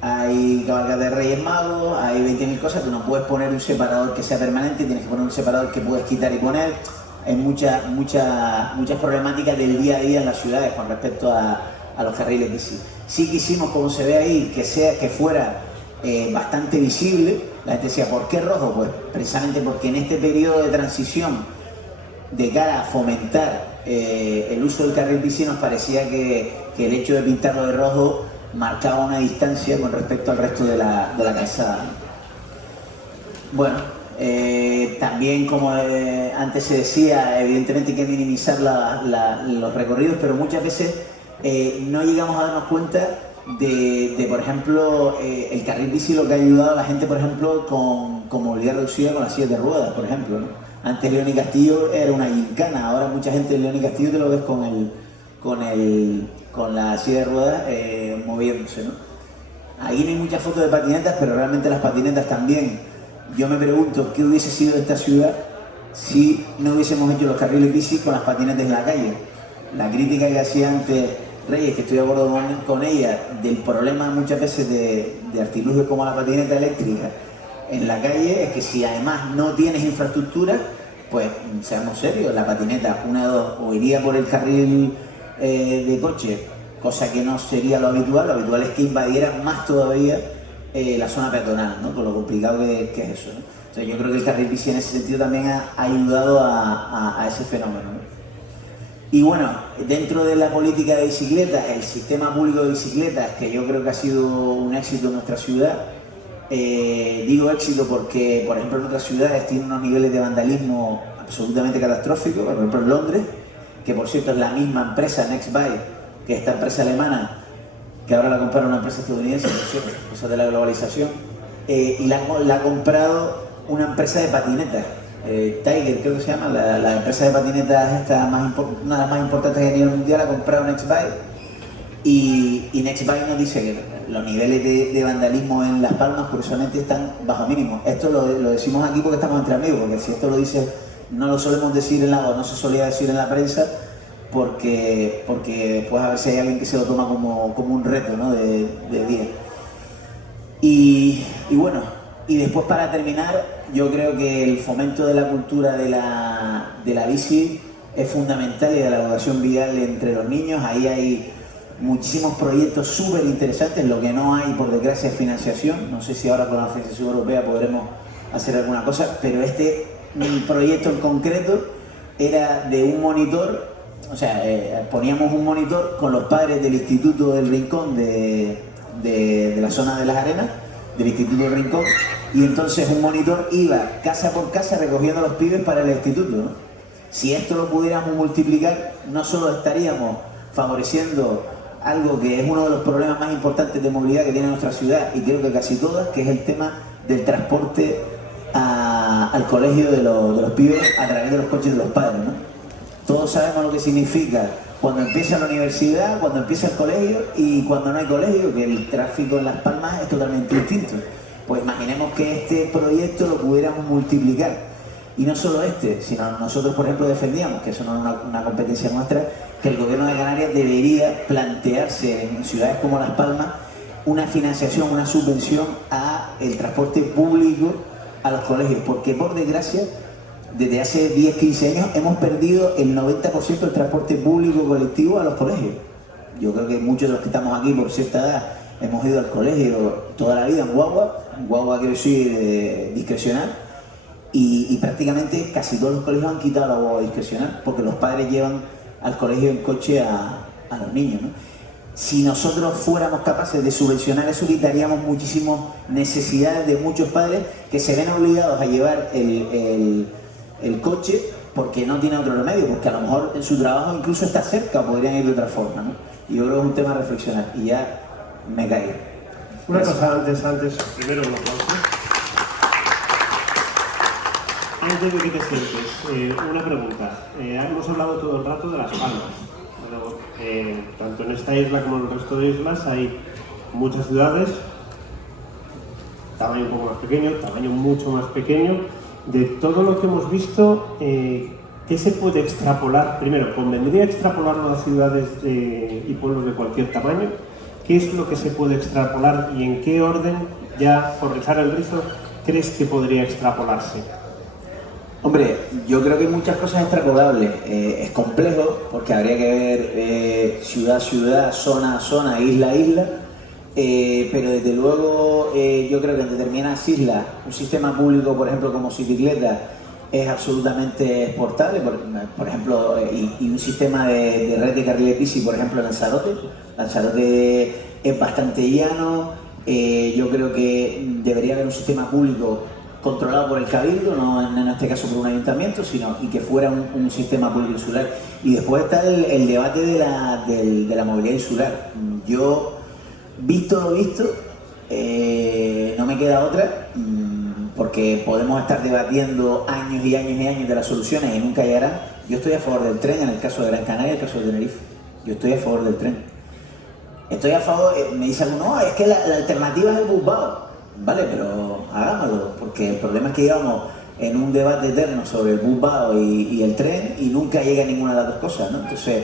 hay cabalgatas de Reyes Magos, hay 20.000 cosas. Tú no puedes poner un separador que sea permanente, tienes que poner un separador que puedes quitar y poner. Hay muchas problemáticas del día a día en las ciudades con respecto a los carriles bici. Sí quisimos, como se ve ahí, que fuera bastante visible. La gente decía, ¿por qué rojo? Pues precisamente porque en este periodo de transición, de cara a fomentar el uso del carril bici, nos parecía que el hecho de pintarlo de rojo marcaba una distancia con respecto al resto de la calzada. Bueno, también, como antes se decía, evidentemente hay que minimizar los recorridos, pero muchas veces no llegamos a darnos cuenta de por ejemplo, el carril bici, lo que ha ayudado a la gente, por ejemplo, con movilidad reducida, con las sillas de ruedas, por ejemplo, ¿no? Antes León y Castillo era una gincana, ahora mucha gente en León y Castillo te lo ves con la silla de ruedas moviéndose, ¿no? Ahí no hay muchas fotos de patinetas, pero realmente las patinetas también. Yo me pregunto qué hubiese sido de esta ciudad si no hubiésemos hecho los carriles bici con las patinetas en la calle. La crítica que hacía antes Reyes, que estoy de acuerdo con ella, del problema muchas veces de artilugios como la patineta eléctrica en la calle, es que si además no tienes infraestructura, pues seamos serios, la patineta, una de dos, o iría por el carril de coche, cosa que no sería lo habitual es que invadiera más todavía la zona peatonal, ¿no? Con lo complicado que es eso, ¿no? Entonces yo creo que el carril bici en ese sentido también ha ayudado a ese fenómeno, ¿no? Y bueno, dentro de la política de bicicletas, el sistema público de bicicletas, que yo creo que ha sido un éxito en nuestra ciudad, digo éxito porque, por ejemplo, en otras ciudades tiene unos niveles de vandalismo absolutamente catastróficos, por ejemplo en Londres, que por cierto es la misma empresa, Nextbike, que esta empresa alemana, que ahora la compraron una empresa estadounidense, por cierto, cosas de la globalización, y la ha comprado una empresa de patinetas, Tiger creo que se llama, la empresa de patinetas esta una de las más importantes a nivel mundial, ha comprado Nextbike, y Nextbike nos dice que los niveles de vandalismo en Las Palmas curiosamente están bajo mínimo. Esto lo decimos aquí porque estamos entre amigos, porque si esto lo dice, no lo solemos decir o no se solía decir en la prensa, porque después a ver si hay alguien que se lo toma como un reto, ¿no? de día. Y bueno, y después para terminar, yo creo que el fomento de la cultura de la bici es fundamental y de la educación vial entre los niños. Ahí hay muchísimos proyectos súper interesantes, lo que no hay por desgracia es financiación. No sé si ahora con la financiación europea podremos hacer alguna cosa, pero mi proyecto en concreto era de un monitor, o sea, poníamos un monitor con los padres del Instituto del Rincón de la zona de las Arenas, del Instituto del Rincón, y entonces un monitor iba casa por casa recogiendo a los pibes para el instituto, ¿no? Si esto lo pudiéramos multiplicar, no solo estaríamos favoreciendo algo que es uno de los problemas más importantes de movilidad que tiene nuestra ciudad, y creo que casi todas, que es el tema del transporte al colegio de los pibes a través de los coches de los padres, ¿no? Todos sabemos lo que significa cuando empieza la universidad, cuando empieza el colegio y cuando no hay colegio, que el tráfico en Las Palmas es totalmente distinto. Pues imaginemos que este proyecto lo pudiéramos multiplicar. Y no solo sino nosotros, por ejemplo, defendíamos, que eso no es una competencia nuestra, que el gobierno de Canarias debería plantearse en ciudades como Las Palmas una financiación, una subvención al transporte público a los colegios, porque por desgracia desde hace 10-15 años hemos perdido el 90% del transporte público colectivo a los colegios. Yo creo que muchos de los que estamos aquí por cierta edad hemos ido al colegio toda la vida en guagua quiero decir discrecional, y prácticamente casi todos los colegios han quitado la guagua discrecional porque los padres llevan al colegio en coche a los niños, ¿no? Si nosotros fuéramos capaces de subvencionar eso, quitaríamos muchísimas necesidades de muchos padres que se ven obligados a llevar el coche porque no tiene otro remedio, porque a lo mejor en su trabajo incluso está cerca o podrían ir de otra forma, ¿no? Y yo creo que es un tema a reflexionar, y ya me caigo. Una cosa antes, primero un aplauso. Antes de que te sientes, una pregunta. Hemos hablado todo el rato de Las Palmas. Bueno, tanto en esta isla como en el resto de islas hay muchas ciudades, tamaño un poco más pequeño, tamaño mucho más pequeño. De todo lo que hemos visto, ¿qué se puede extrapolar? Primero, ¿convendría extrapolarlo a ciudades y pueblos de cualquier tamaño? ¿Qué es lo que se puede extrapolar y en qué orden, ya por rizar el rizo, crees que podría extrapolarse? Hombre, yo creo que hay muchas cosas extrapolables. Es complejo porque habría que ver ciudad a ciudad, zona a zona, isla a isla. Pero desde luego yo creo que en determinadas islas un sistema público, por ejemplo, como Cicicleta, es absolutamente exportable, por ejemplo, y un sistema de red de carriles bici, por ejemplo, en Lanzarote. Lanzarote es bastante llano. Yo creo que debería haber un sistema público controlado por el Cabildo, no en este caso por un ayuntamiento, y que fuera un sistema público insular. Y después está el debate de la movilidad insular. Yo, visto lo visto, no me queda otra, porque podemos estar debatiendo años y años y años de las soluciones y nunca llegarán. Yo estoy a favor del tren en el caso de Gran Canaria y en el caso de Tenerife. Yo estoy a favor del tren. Estoy a favor, me dice alguno, no, es que la alternativa es el busbao. Vale, pero hagámoslo, porque el problema es que llevamos en un debate eterno sobre el busbao y el tren y nunca llega a ninguna de las dos cosas, ¿no? Entonces,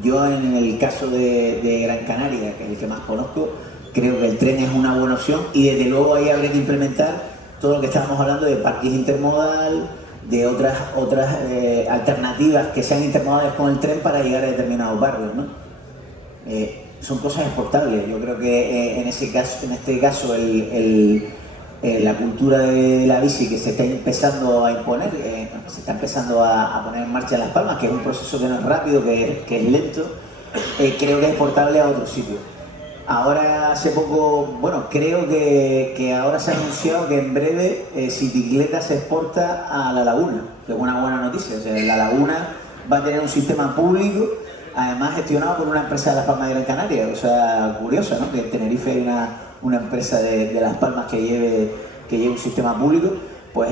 yo en el caso de Gran Canaria, que es el que más conozco, creo que el tren es una buena opción, y desde luego ahí habría que implementar todo lo que estábamos hablando de parking intermodal, de otras alternativas que sean intermodales con el tren para llegar a determinados barrios, ¿no? Son cosas exportables. Yo creo que en este caso la cultura de la bici que se está empezando a imponer, se está empezando a poner en marcha en Las Palmas, que es un proceso que no es rápido, que es lento, creo que es exportable a otros sitios. Ahora, hace poco, bueno, creo que ahora se ha anunciado que en breve Cicicleta se exporta a La Laguna, que es una buena noticia. O sea, La Laguna va a tener un sistema público, además gestionado por una empresa de Las Palmas de Gran Canaria. O sea, curioso, ¿no? Que en Tenerife hay una empresa de Las Palmas que lleve un sistema público. Pues,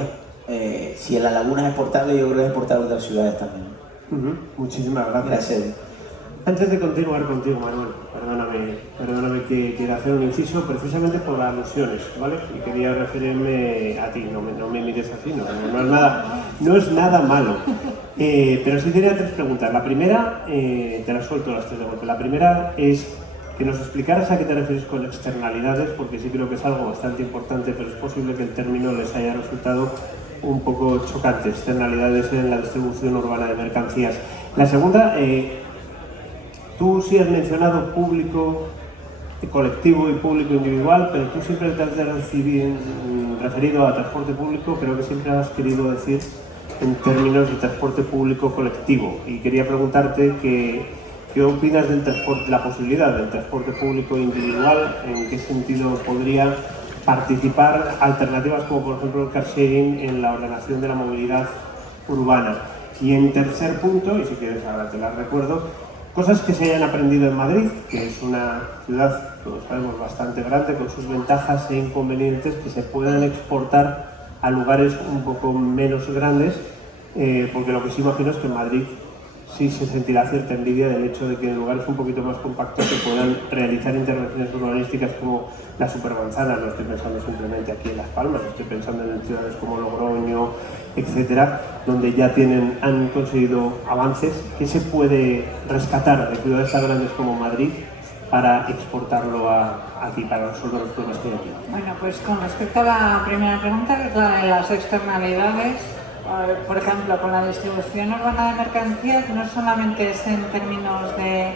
si en La Laguna es exportable, yo creo que es exportable a otras ciudades también. Muchísimas gracias. Gracias. Antes de continuar contigo, Manuel, perdóname que quiera hacer un inciso precisamente por las alusiones, ¿vale? Y quería referirme a ti, no me mires así, no es nada malo. Pero sí tenía 3 preguntas. La primera, te las suelto las 3 de golpe. La primera es que nos explicaras a qué te refieres con externalidades, porque sí creo que es algo bastante importante, pero es posible que el término les haya resultado un poco chocante, externalidades en la distribución urbana de mercancías. La segunda, tú sí has mencionado público colectivo y público individual, pero tú siempre te has referido a transporte público, creo que siempre has querido decir en términos de transporte público colectivo. Y quería preguntarte qué opinas del transporte, la posibilidad del transporte público individual, en qué sentido podría participar alternativas como por ejemplo el car sharing en la ordenación de la movilidad urbana. Y en tercer punto, y si quieres ahora te las recuerdo, cosas que se hayan aprendido en Madrid, que es una ciudad, todos sabemos, bastante grande, con sus ventajas e inconvenientes, que se puedan exportar a lugares un poco menos grandes, porque lo que sí imagino es que en Madrid sí se sentirá cierta envidia del hecho de que en lugares un poquito más compactos se puedan realizar intervenciones urbanísticas como la Supermanzana. No estoy pensando simplemente aquí en Las Palmas, estoy pensando en ciudades como Logroño, etcétera, donde ya han conseguido avances. ¿Qué se puede rescatar de ciudades tan grandes como Madrid para exportarlo aquí, para resolver los problemas que hay aquí? Bueno, pues con respecto a la primera pregunta, que es la de las externalidades, por ejemplo, con la distribución urbana de mercancías, no solamente es en términos de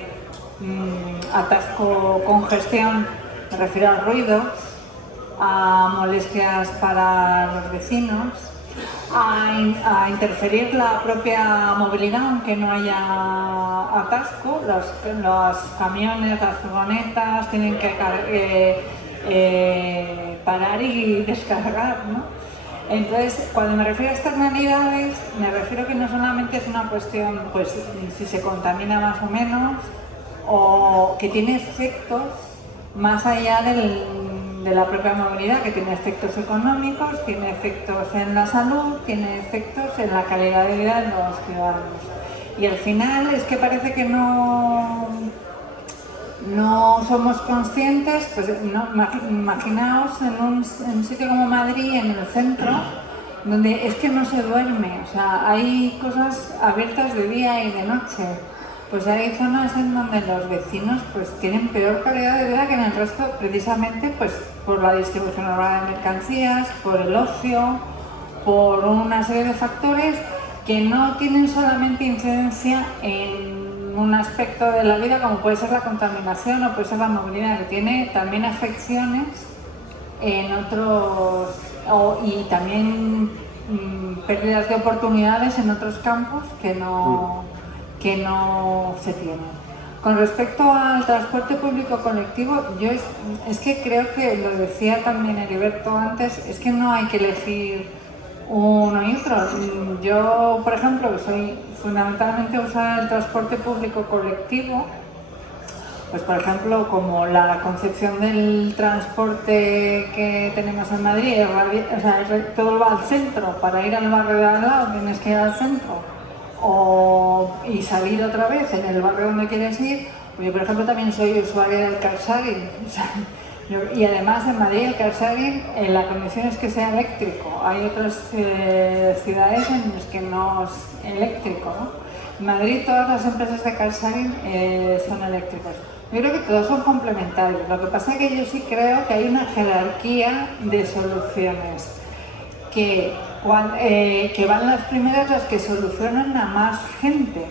atasco, congestión, me refiero al ruido, a molestias para los vecinos, a interferir la propia movilidad, aunque no haya atasco. Los camiones, las furgonetas tienen que parar y descargar, ¿no? Entonces, cuando me refiero a externalidades, me refiero que no solamente es una cuestión, pues, si se contamina más o menos, o que tiene efectos más allá de la propia movilidad, que tiene efectos económicos, tiene efectos en la salud, tiene efectos en la calidad de vida de los ciudadanos. Y al final es que parece que no somos conscientes. Pues imaginaos en un sitio como Madrid, en el centro, donde es que no se duerme, o sea, hay cosas abiertas de día y de noche. Pues hay zonas en donde los vecinos pues tienen peor calidad de vida que en el resto, precisamente pues por la distribución urbana de mercancías, por el ocio, por una serie de factores que no tienen solamente incidencia en un aspecto de la vida como puede ser la contaminación o puede ser la movilidad, que tiene también afecciones en otros, y también pérdidas de oportunidades en otros campos que no se tienen. Con respecto al transporte público colectivo, yo es que creo que lo decía también Heriberto antes, es que no hay que elegir uno y otro. Yo, por ejemplo, soy fundamentalmente usar el transporte público colectivo, pues por ejemplo, como la concepción del transporte que tenemos en Madrid, o sea, todo va al centro, para ir al barrio de al lado tienes que ir al centro, y salir otra vez en el barrio donde quieres ir. Pues yo, por ejemplo, también soy usuaria del car sharing, o sea, y además en Madrid el car sharing, la condición es que sea eléctrico. Hay otras ciudades en las que no es eléctrico, ¿no? En Madrid todas las empresas de car sharing son eléctricos. Yo creo que todos son complementarios. Lo que pasa es que yo sí creo que hay una jerarquía de soluciones que van las primeras, las que solucionan a más gente.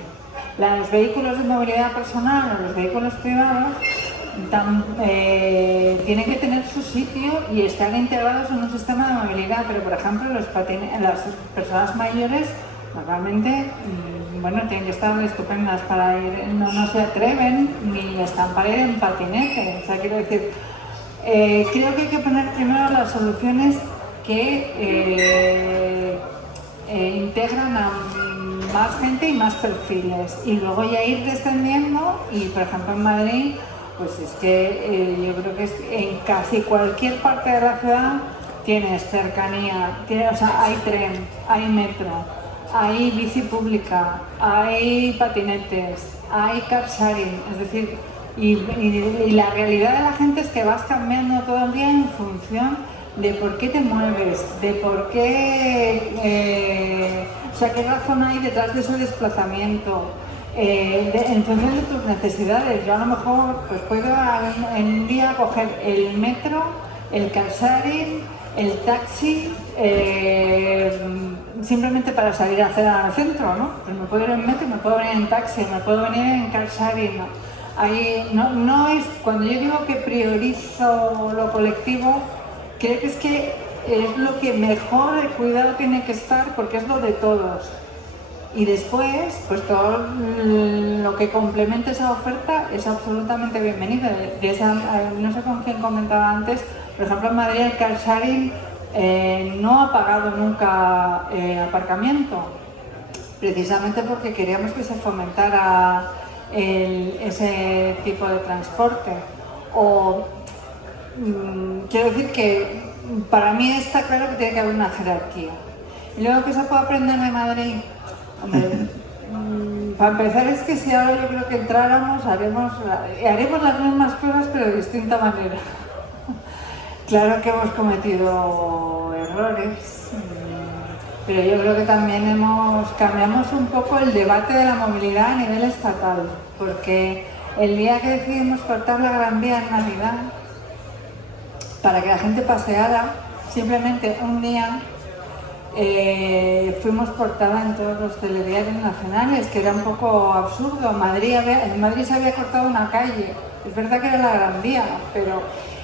Los vehículos de movilidad personal o los vehículos privados tienen que tener su sitio y estar integrados en un sistema de movilidad, pero por ejemplo las personas mayores normalmente bueno, tienen que estar estupendas para ir, no se atreven ni están para ir en patinete. O sea, quiero decir, creo que hay que poner primero las soluciones que integran a más gente y más perfiles, y luego ya ir descendiendo. Y por ejemplo en Madrid, pues es que yo creo que en casi cualquier parte de la ciudad tienes cercanía, o sea, hay tren, hay metro, hay bici pública, hay patinetes, hay car sharing, es decir, y la realidad de la gente es que vas cambiando todo el día en función de por qué te mueves, de por qué, o sea, qué razón hay detrás de ese desplazamiento, en función de tus necesidades. Yo a lo mejor pues puedo en un día coger el metro, el car sharing, el taxi, simplemente para salir a hacer al centro, ¿no? Pues me puedo ir en metro, me puedo venir en taxi, me puedo venir en car sharing, ¿no? Ahí, no es, cuando yo digo que priorizo lo colectivo, creo que es lo que mejor el cuidado tiene que estar, porque es lo de todos. Y después, pues todo lo que complemente esa oferta es absolutamente bienvenido. No sé con quién comentaba antes, por ejemplo en Madrid el car sharing no ha pagado nunca aparcamiento, precisamente porque queríamos que se fomentara ese tipo de transporte. Quiero decir que para mí está claro que tiene que haber una jerarquía. Y luego, ¿qué se puede aprender de Madrid? Hombre, para empezar, es que si ahora yo creo que entráramos, haremos las mismas cosas pero de distinta manera. Claro que hemos cometido errores, pero yo creo que también cambiamos un poco el debate de la movilidad a nivel estatal, porque el día que decidimos cortar la Gran Vía en Navidad para que la gente paseara, simplemente un día fuimos portada en todos los telediarios nacionales, que era un poco absurdo. En Madrid se había cortado una calle, es verdad que era la Gran Vía, pero...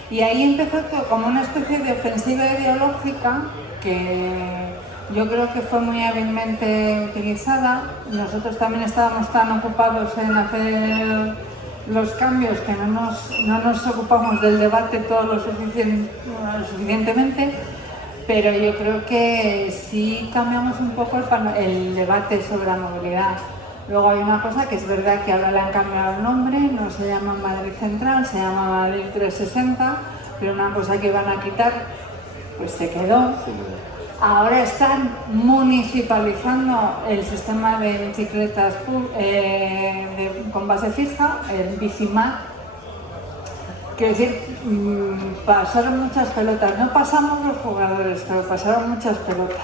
Y ahí empezó todo como una especie de ofensiva ideológica que yo creo que fue muy hábilmente utilizada. Nosotros también estábamos tan ocupados en hacer los cambios que no nos ocupamos del debate todo lo suficientemente, pero yo creo que sí cambiamos un poco el debate sobre la movilidad. Luego hay una cosa que es verdad que ahora le han cambiado el nombre, no se llama Madrid Central, se llama Madrid 360, pero una cosa que iban a quitar, pues se quedó. Ahora están municipalizando el sistema de bicicletas con base fija, el Bicimat. Quiero decir, pasaron muchas pelotas, no pasamos los jugadores, pero pasaron muchas pelotas.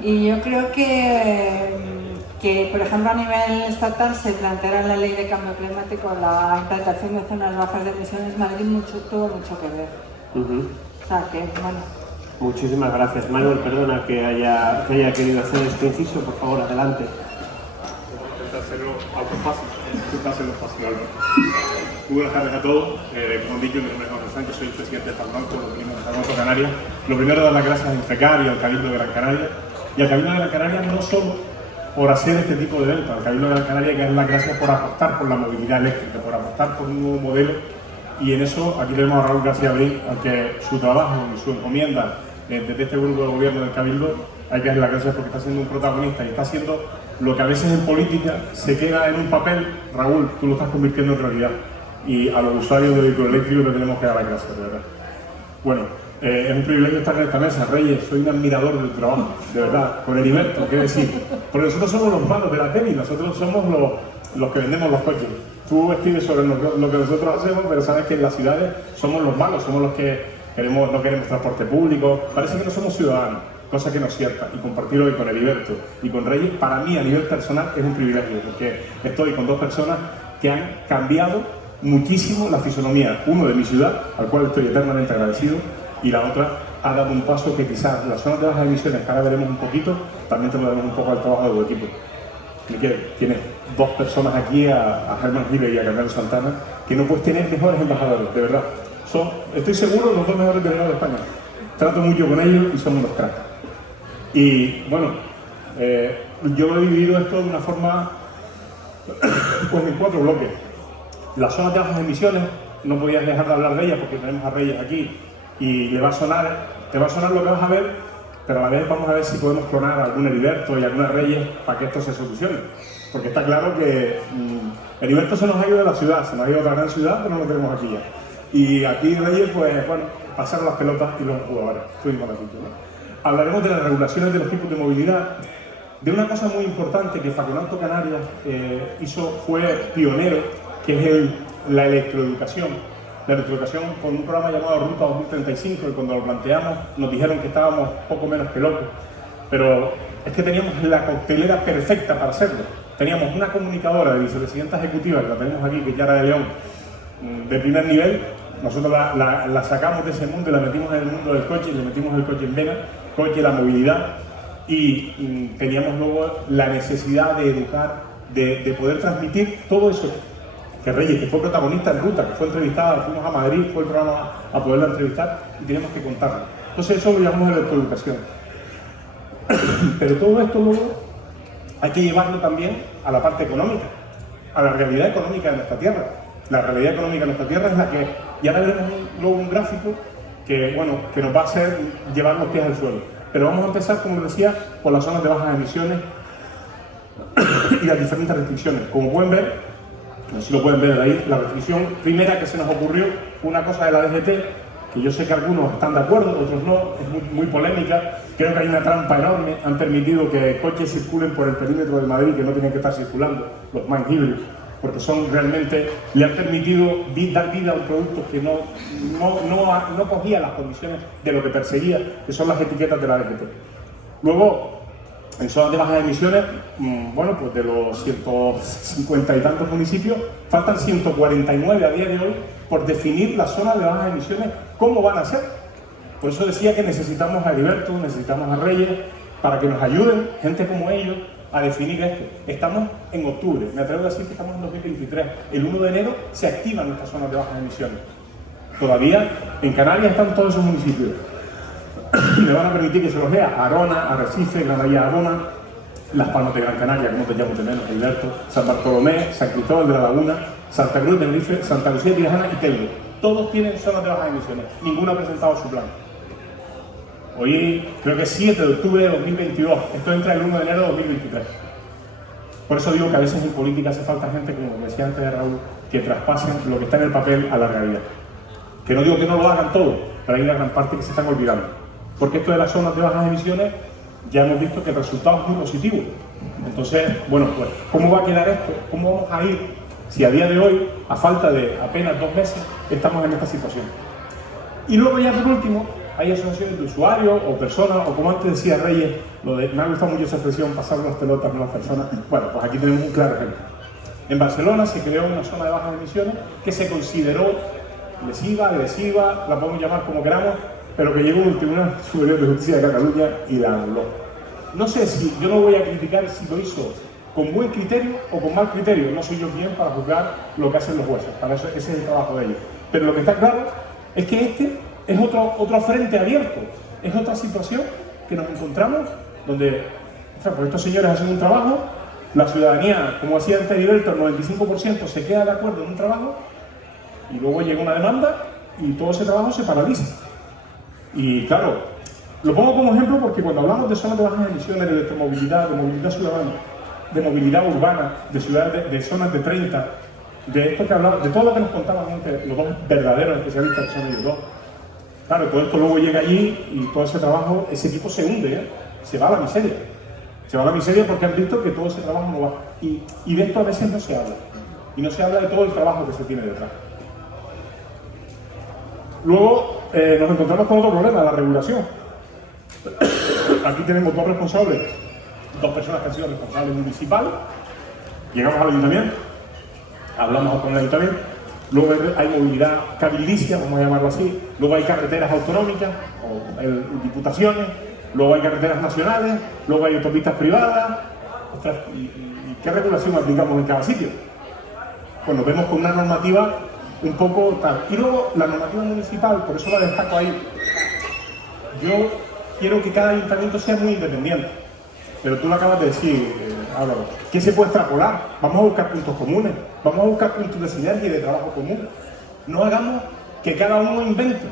Y yo creo que por ejemplo a nivel estatal se planteara en la ley de cambio climático la implantación de zonas bajas de emisiones. Madrid tuvo mucho que ver. O sea que, bueno. Muchísimas gracias. Manuel, perdona que haya querido hacer este inciso, por favor, adelante. Intenta hacerlo algo fácil. Muy buenas tardes a todos. Como han dicho, mi nombre es Jorge Sánchez, soy el presidente de Farbanco, de Farbanco Canarias. Lo primero, dar las gracias al FECAR y al Cabildo de Gran Canaria. Y al Cabildo de Gran Canaria no solo por hacer este tipo de eventos, al Cabildo de Gran Canaria hay que dar las gracias por apostar por la movilidad eléctrica, por apostar por un nuevo modelo. Y en eso aquí tenemos a Raúl García Abril, al que su trabajo y su encomienda desde este grupo de gobierno del Cabildo, hay que darle las gracias porque está siendo un protagonista y está haciendo lo que a veces en política se queda en un papel. Raúl, tú lo estás convirtiendo en realidad. Y a los usuarios de vehículos eléctricos le tenemos que dar las gracias, de verdad. Bueno, es un privilegio estar en esta mesa. Reyes, soy un admirador del trabajo, de verdad, con Heriberto, ¿qué decir? Porque nosotros somos los malos de la tele, nosotros somos los que vendemos los coches. Tú escribes sobre lo que nosotros hacemos, pero sabes que en las ciudades somos los malos, somos los que no queremos transporte público. Parece que no somos ciudadanos, cosa que no es cierta. Y compartirlo hoy con Heriberto y con Reyes, para mí a nivel personal es un privilegio, porque estoy con dos personas que han cambiado muchísimo la fisonomía, uno de mi ciudad, al cual estoy eternamente agradecido, y la otra ha dado un paso que quizás las zonas de bajas emisiones, que ahora veremos un poquito, también te lo debemos un poco al trabajo de tu equipo. Miquel, ¿quién es? dos personas aquí, a Germán Giles y a Carmelo Santana, que no puedes tener mejores embajadores, de verdad. Son, estoy seguro, los dos mejores delegados de España. Trato mucho con ellos y son unos cracks. Y bueno, yo he dividido esto de una forma, pues en 4 bloques. Las zonas de bajas emisiones, no podías dejar de hablar de ellas porque tenemos a Reyes aquí y te va a sonar lo que vas a ver, pero a la vez vamos a ver si podemos clonar a algún Heriberto y a alguna Reyes para que esto se solucione. Porque está claro que Heriberto se nos ha ido de la ciudad, se nos ha ido a otra gran ciudad, pero no lo tenemos aquí ya. Y aquí Reyes, pues bueno, pasaron las pelotas y los jugadores. Estuvimos aquí, ¿no? Hablaremos de las regulaciones de los tipos de movilidad, de una cosa muy importante que Faconauto Canarias fue pionero, que es la electroeducación. La electroeducación con un programa llamado Ruta 2035, y cuando lo planteamos nos dijeron que estábamos poco menos que locos, pero es que teníamos la coctelera perfecta para hacerlo. Teníamos una comunicadora de vicepresidenta ejecutiva, que la tenemos aquí, que es Yara de León, de primer nivel. Nosotros la sacamos de ese mundo y la metimos en el mundo del coche, y le metimos el coche en vena, coche, la movilidad, y teníamos luego la necesidad de educar, de poder transmitir todo eso. Que Reyes, que fue protagonista en Ruta, que fue entrevistada, fuimos a Madrid, fue el programa a poderla entrevistar y teníamos que contarlo. Entonces eso lo llamamos electroeducación. Pero todo esto luego hay que llevarlo también a la parte económica, a la realidad económica de nuestra tierra. La realidad económica de nuestra tierra es la que es. Y ahora veremos luego un gráfico que, bueno, que nos va a hacer llevar los pies al suelo. Pero vamos a empezar, como decía, por las zonas de bajas emisiones y las diferentes restricciones. Como pueden ver, no sé si lo pueden ver ahí, la restricción primera que se nos ocurrió fue una cosa de la DGT, que yo sé que algunos están de acuerdo, otros no, es muy polémica. Creo que hay una trampa enorme. Han permitido que coches circulen por el perímetro de Madrid que no tienen que estar circulando, los más híbridos, porque son realmente, le han permitido dar vida a un producto que no cogía las condiciones de lo que perseguía, que son las etiquetas de la DGT. Luego, en zonas de bajas emisiones, bueno, pues de los 150 y tantos municipios, faltan 149 a día de hoy por definir las zonas de bajas emisiones, cómo van a ser. Por eso decía que necesitamos a Heriberto, necesitamos a Reyes, para que nos ayuden, gente como ellos, a definir esto. Estamos en octubre, me atrevo a decir que estamos en 2023. El 1 de enero se activan nuestras zonas de bajas emisiones. Todavía en Canarias están todos esos municipios. Le van a permitir que se los vea Arona, Arrecife, Granadilla Arona, Las Palmas de Gran Canaria, como te llamo de menos, Heriberto, San Bartolomé, San Cristóbal de la Laguna, Santa Cruz de Tenerife, Santa Lucía de Tirajana y Teldo. Todos tienen zonas de bajas emisiones, ninguno ha presentado su plan. Hoy creo que es 7 de octubre de 2022, esto entra el 1 de enero de 2023. Por eso digo que a veces en política hace falta gente, como decía antes de Raúl, que traspasen lo que está en el papel a la realidad. Que no digo que no lo hagan todo, pero hay una gran parte que se están olvidando. Porque esto de las zonas de bajas emisiones, ya hemos visto que el resultado es muy positivo. Entonces, bueno, pues, ¿cómo va a quedar esto? ¿Cómo vamos a ir si a día de hoy, a falta de apenas 2 meses, estamos en esta situación? Y luego ya por último, hay asociaciones de usuarios o personas, o como antes decía Reyes, me ha gustado mucho esa expresión, pasar las pelotas a las personas. Bueno, pues aquí tenemos un claro ejemplo. En Barcelona se creó una zona de bajas emisiones que se consideró lesiva, agresiva, la podemos llamar como queramos, pero que llegó el Tribunal Superior de Justicia de Cataluña y la anuló. No sé si, yo no voy a criticar si lo hizo con buen criterio o con mal criterio, no soy yo quien para juzgar lo que hacen los jueces, para eso ese es el trabajo de ellos. Pero lo que está claro es que este es otro frente abierto, es otra situación que nos encontramos donde, o sea, pues estos señores hacen un trabajo, la ciudadanía, como decía antes Heriberto, el 95% se queda de acuerdo en un trabajo y luego llega una demanda y todo ese trabajo se paraliza. Y claro, lo pongo como ejemplo porque cuando hablamos de zonas de bajas emisiones, de electromovilidad, de movilidad ciudadana, de movilidad urbana, de ciudades, de zonas de 30, de esto que hablamos, de todo lo que nos contaban antes, los dos verdaderos especialistas que son ellos dos. Claro, todo esto luego llega allí y todo ese trabajo, ese equipo se hunde, se va a la miseria. Se va a la miseria porque han visto que todo ese trabajo no va. Y de esto a veces no se habla. Y no se habla de todo el trabajo que se tiene detrás. Luego nos encontramos con otro problema, la regulación. Aquí tenemos dos responsables, dos personas que han sido responsables municipales. Llegamos al ayuntamiento, hablamos con el ayuntamiento. Luego hay movilidad cabildicia, vamos a llamarlo así. Luego hay carreteras autonómicas o diputaciones. Luego hay carreteras nacionales. Luego hay autopistas privadas. Y ¿Qué regulación aplicamos en cada sitio? Pues nos vemos con una normativa un poco tal. Y luego la normativa municipal, por eso la destaco ahí. Yo quiero que cada ayuntamiento sea muy independiente. Pero tú lo acabas de decir, Álvaro. ¿Qué se puede extrapolar? Vamos a buscar puntos comunes. Vamos a buscar puntos de sinergia y de trabajo común. No hagamos que cada uno invente.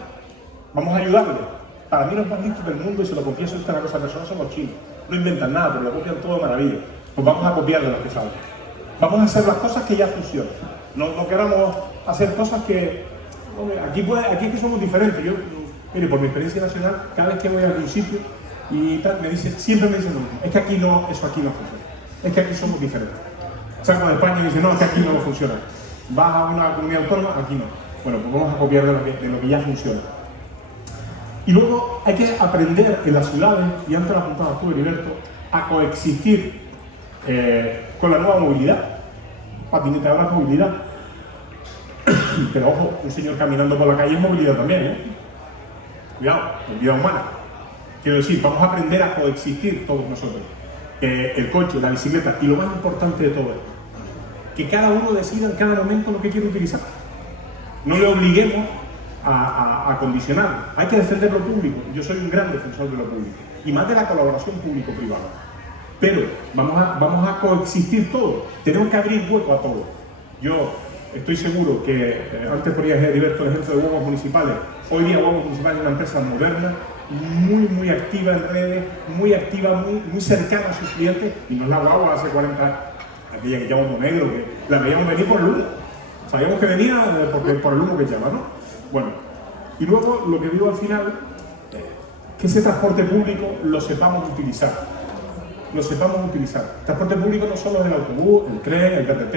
Vamos a ayudarle. Para mí los más listos del mundo, y se lo confieso, esta es una cosa personal, son los chinos. No inventan nada, pero lo copian todo de maravilla. Pues vamos a copiar de los que saben. Vamos a hacer las cosas que ya funcionan. No queramos hacer cosas que... Aquí es que somos diferentes. Yo, mire, por mi experiencia nacional, cada vez que voy a algún sitio y tal, siempre me dicen lo mismo. Es que aquí no, eso aquí no funciona. Es que aquí somos diferentes. Salgo de España y dicen, no, es que aquí no funciona. Vas a una comunidad autónoma, aquí no. Bueno, pues vamos a copiar de lo que ya funciona. Y luego hay que aprender en las ciudades, y antes lo apuntabas tú, Heriberto, a coexistir con la nueva movilidad. Patinete ahora es movilidad. Pero ojo, un señor caminando por la calle es movilidad también, ¿eh? Cuidado, movilidad humana. Quiero decir, vamos a aprender a coexistir todos nosotros. El coche, la bicicleta, y lo más importante de todo esto, que cada uno decida en cada momento lo que quiere utilizar. No le obliguemos a condicionar. Hay que defender lo público. Yo soy un gran defensor de lo público. Y más de la colaboración público-privada. Pero vamos a coexistir todos. Tenemos que abrir hueco a todo. Yo estoy seguro que, antes ponía Heriberto el ejemplo de Huevos Municipales. Hoy día Huevos Municipales es una empresa moderna, muy activa en redes, muy activa, muy cercana a sus clientes. Y no es la guagua hace 40 años, aquella que llamamos negro, que la veíamos venir por el humo. Sabíamos que venía por el humo que llama, ¿no? Bueno, y luego lo que digo al final, que ese transporte público lo sepamos utilizar. Lo sepamos utilizar. El transporte público no solo es el autobús, el tren, el BRT,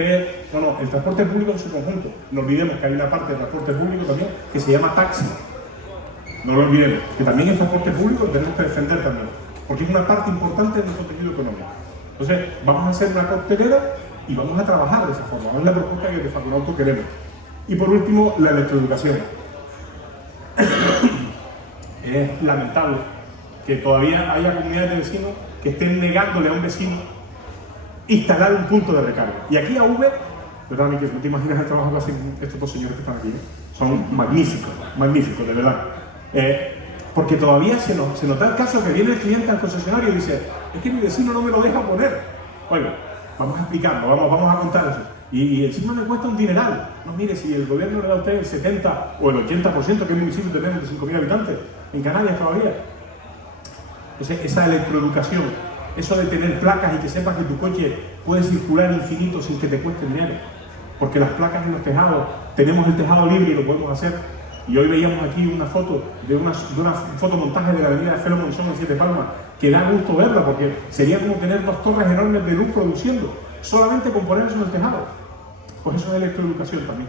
no, el transporte público en su conjunto. No olvidemos que hay una parte del transporte público también que se llama taxi. No lo olvidemos, que también es transporte público y tenemos que defender también, porque es una parte importante de nuestro tejido económico. Entonces, vamos a hacer una coctelera y vamos a trabajar de esa forma. Es la propuesta que de Facunauto queremos. Y por último, la electroeducación. Es lamentable que todavía haya comunidades de vecinos que estén negándole a un vecino instalar un punto de recarga. Y aquí a Uber, ¿verdad, Miguel? No te imaginas el trabajo que hacen estos dos señores que están aquí, ¿eh? Son magníficos, magníficos, de verdad. Porque todavía se nota el caso que viene el cliente al concesionario y dice, es que mi vecino no me lo deja poner. Bueno, vamos a explicarlo, vamos a contar eso. Y encima me cuesta un dineral. No, mire, si el gobierno le da a usted el 70 o el 80%, que es un municipio tenemos de 5.000 habitantes, en Canarias todavía. Entonces, esa electroeducación, eso de tener placas y que sepas que tu coche puede circular infinito sin que te cueste dinero. Porque las placas en los tejados, tenemos el tejado libre y lo podemos hacer. Y hoy veíamos aquí una foto de una fotomontaje de la avenida Felo Monzón en Siete Palmas, que da gusto verla, porque sería como tener dos torres enormes de luz produciendo, solamente con poner eso en el tejado. Pues eso es electroeducación también.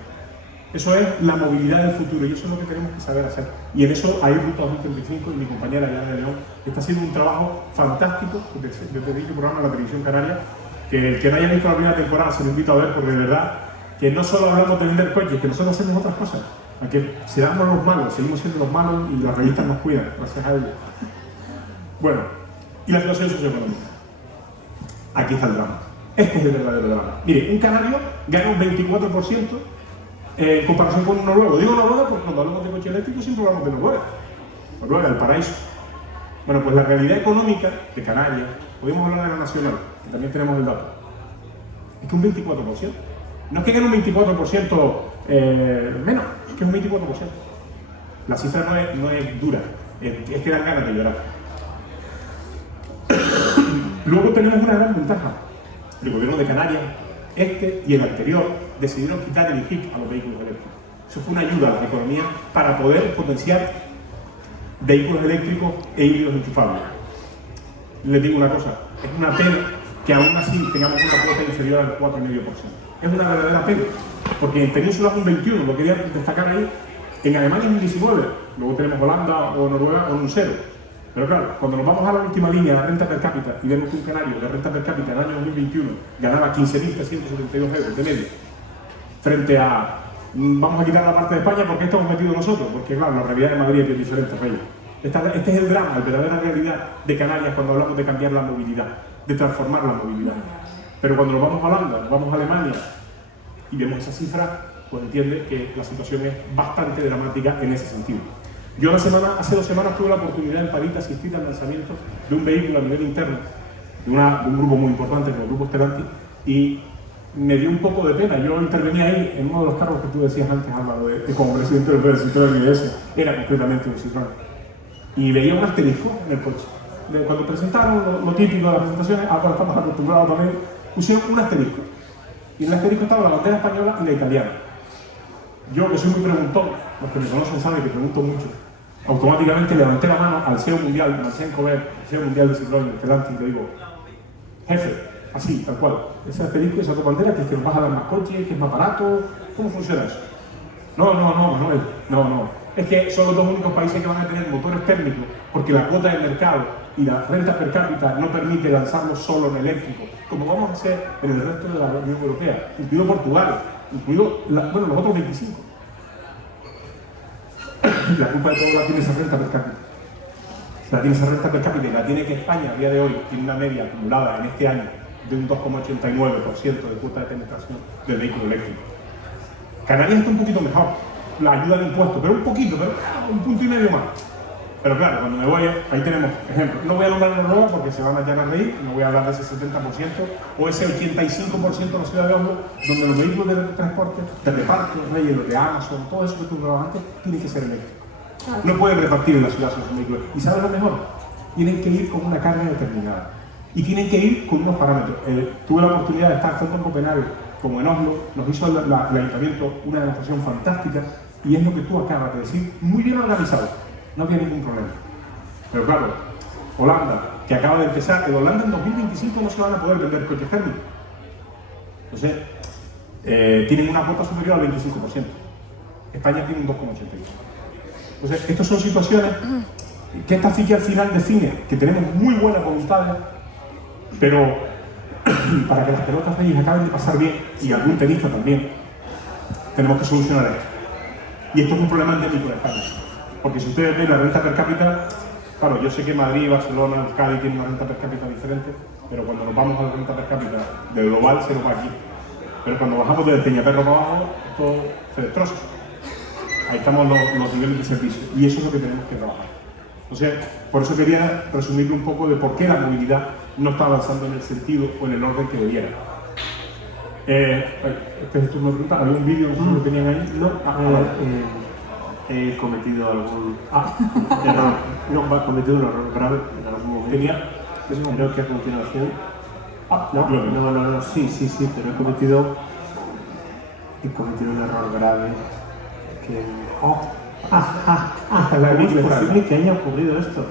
Eso es la movilidad del futuro y eso es lo que tenemos que saber hacer. Y en eso hay Ruta 2035 y mi compañera Yana de León está haciendo un trabajo fantástico. Yo te dije programa en la televisión canaria, que el que no haya visto la primera temporada se lo invito a ver, porque de verdad que no solo hablamos de vender coches, que nosotros hacemos otras cosas. Aunque seamos los malos, seguimos siendo los malos y las revistas nos cuidan, gracias a ellos. Bueno, y la situación socioeconómica. Aquí está el drama. Este es el verdadero drama. Mire, un canario gana un 24% en comparación con un noruego. Digo Noruega porque cuando hablamos de coche eléctrico siempre hablamos de Noruega. Noruega, el paraíso. Bueno, pues la realidad económica de Canarias, podemos hablar de la nacional, que también tenemos el dato, es que un 24%. No es que gane un 24% menos, es que es un 24%. La cifra no es dura, es que dan ganas de llorar. Luego tenemos una gran ventaja. El gobierno de Canarias, este y el anterior, decidieron quitar el IGIC a los vehículos eléctricos. Eso fue una ayuda a la economía para poder potenciar vehículos eléctricos e híbridos enchufables. Les digo una cosa, es una pena que aún así tengamos una cuota inferior al 4,5%. Es una verdadera pena, porque en Península es un 21%, lo quería destacar ahí. En Alemania es un 19%, luego tenemos Holanda o Noruega con un 0%. Pero claro, cuando nos vamos a la última línea, la renta per cápita, y vemos que un canario de renta per cápita en el año 2021 ganaba 15.372 euros de media, frente a, vamos a quitar la parte de España porque esto hemos metido nosotros, porque claro, la realidad de Madrid es bien diferente para ellos. Este es el drama, la verdadera realidad de Canarias cuando hablamos de cambiar la movilidad, de transformar la movilidad. Pero cuando nos vamos a Holanda, nos vamos a Alemania y vemos esa cifra, pues entiende que la situación es bastante dramática en ese sentido. Yo hace 2 semanas tuve la oportunidad en París de asistir al lanzamiento de un vehículo a nivel interno, de un grupo muy importante como el Grupo Stellantis, y me dio un poco de pena. Yo intervenía ahí en uno de los carros que tú decías antes, Álvaro, como presidente del Citroën IDS, era concretamente un Citroën. Y veía un asterisco en el coche. Cuando presentaron lo típico de las presentaciones, ahora estamos acostumbrados también, pusieron un asterisco. Y en el asterisco estaba la bandera española y la italiana. Yo, que soy muy preguntón, los que me conocen saben que pregunto mucho, automáticamente levanté la mano al CEO mundial, al CEO mundial de Citroën, Stellantis, y le digo, jefe, así, tal cual, ese asterisco, esa bandera, que es que nos vas a dar más coches, que es más barato, ¿cómo funciona eso? No, Manuel, no. Es que son los 2 únicos países que van a tener motores térmicos, porque la cuota de mercado y la renta per cápita no permite lanzarlo solo en eléctrico, como vamos a hacer en el resto de la Unión Europea, incluido Portugal, incluido los otros 25. La culpa de todo la tiene esa renta per cápita. La tiene esa renta per cápita y la tiene que España a día de hoy tiene una media acumulada en este año de un 2,89% de cuota de penetración del vehículo eléctrico. Canarias está un poquito mejor, la ayuda de impuestos, pero un poquito, pero un punto y medio más. Pero claro, cuando me voy, ahí tenemos ejemplos. No voy a nombrar Noruega porque se van a echar a reír, no voy a hablar de ese 70% o ese 85% de la ciudad de Oslo, donde los vehículos de transporte, de reparto, Reyes, los de Amazon, todo eso que tú hablabas antes, tiene que ser eléctrico. No pueden repartir en la ciudad sus vehículos. ¿Y sabes lo mejor? Tienen que ir con una carga determinada. Y tienen que ir con unos parámetros. Tuve la oportunidad de estar tanto en Copenhague como en Oslo, nos hizo el ayuntamiento una demostración fantástica y es lo que tú acabas de decir, muy bien organizado, no había ningún problema. Pero claro, Holanda, que acaba de empezar, en Holanda en 2025 no se van a poder vender coches térmicos. Entonces, tienen una cuota superior al 25%. España tiene un 2,81%. Entonces, estas son situaciones que esta sí que al final define que tenemos muy buenas voluntades, pero para que las pelotas de ellos acaben de pasar bien, y algún tenista también, tenemos que solucionar esto. Y esto es un problema endémico de España. Porque si ustedes ven la renta per cápita, claro, yo sé que Madrid, Barcelona, Euskadi tienen una renta per cápita diferente, pero cuando nos vamos a la renta per cápita del global se nos va aquí. Pero cuando bajamos desde Peñaperro para abajo, esto se destroza. Ahí estamos los niveles de servicio y eso es lo que tenemos que trabajar. Entonces, por eso quería resumirle un poco de por qué la movilidad no está avanzando en el sentido o en el orden que debiera. Este es una pregunta, ¿había un vídeo que lo tenían ahí? No, he cometido algún error, he cometido un error grave en algún momento. Creo que a continuación. No, sí, pero he cometido un error grave que. ¿Cómo es posible que haya ocurrido esto?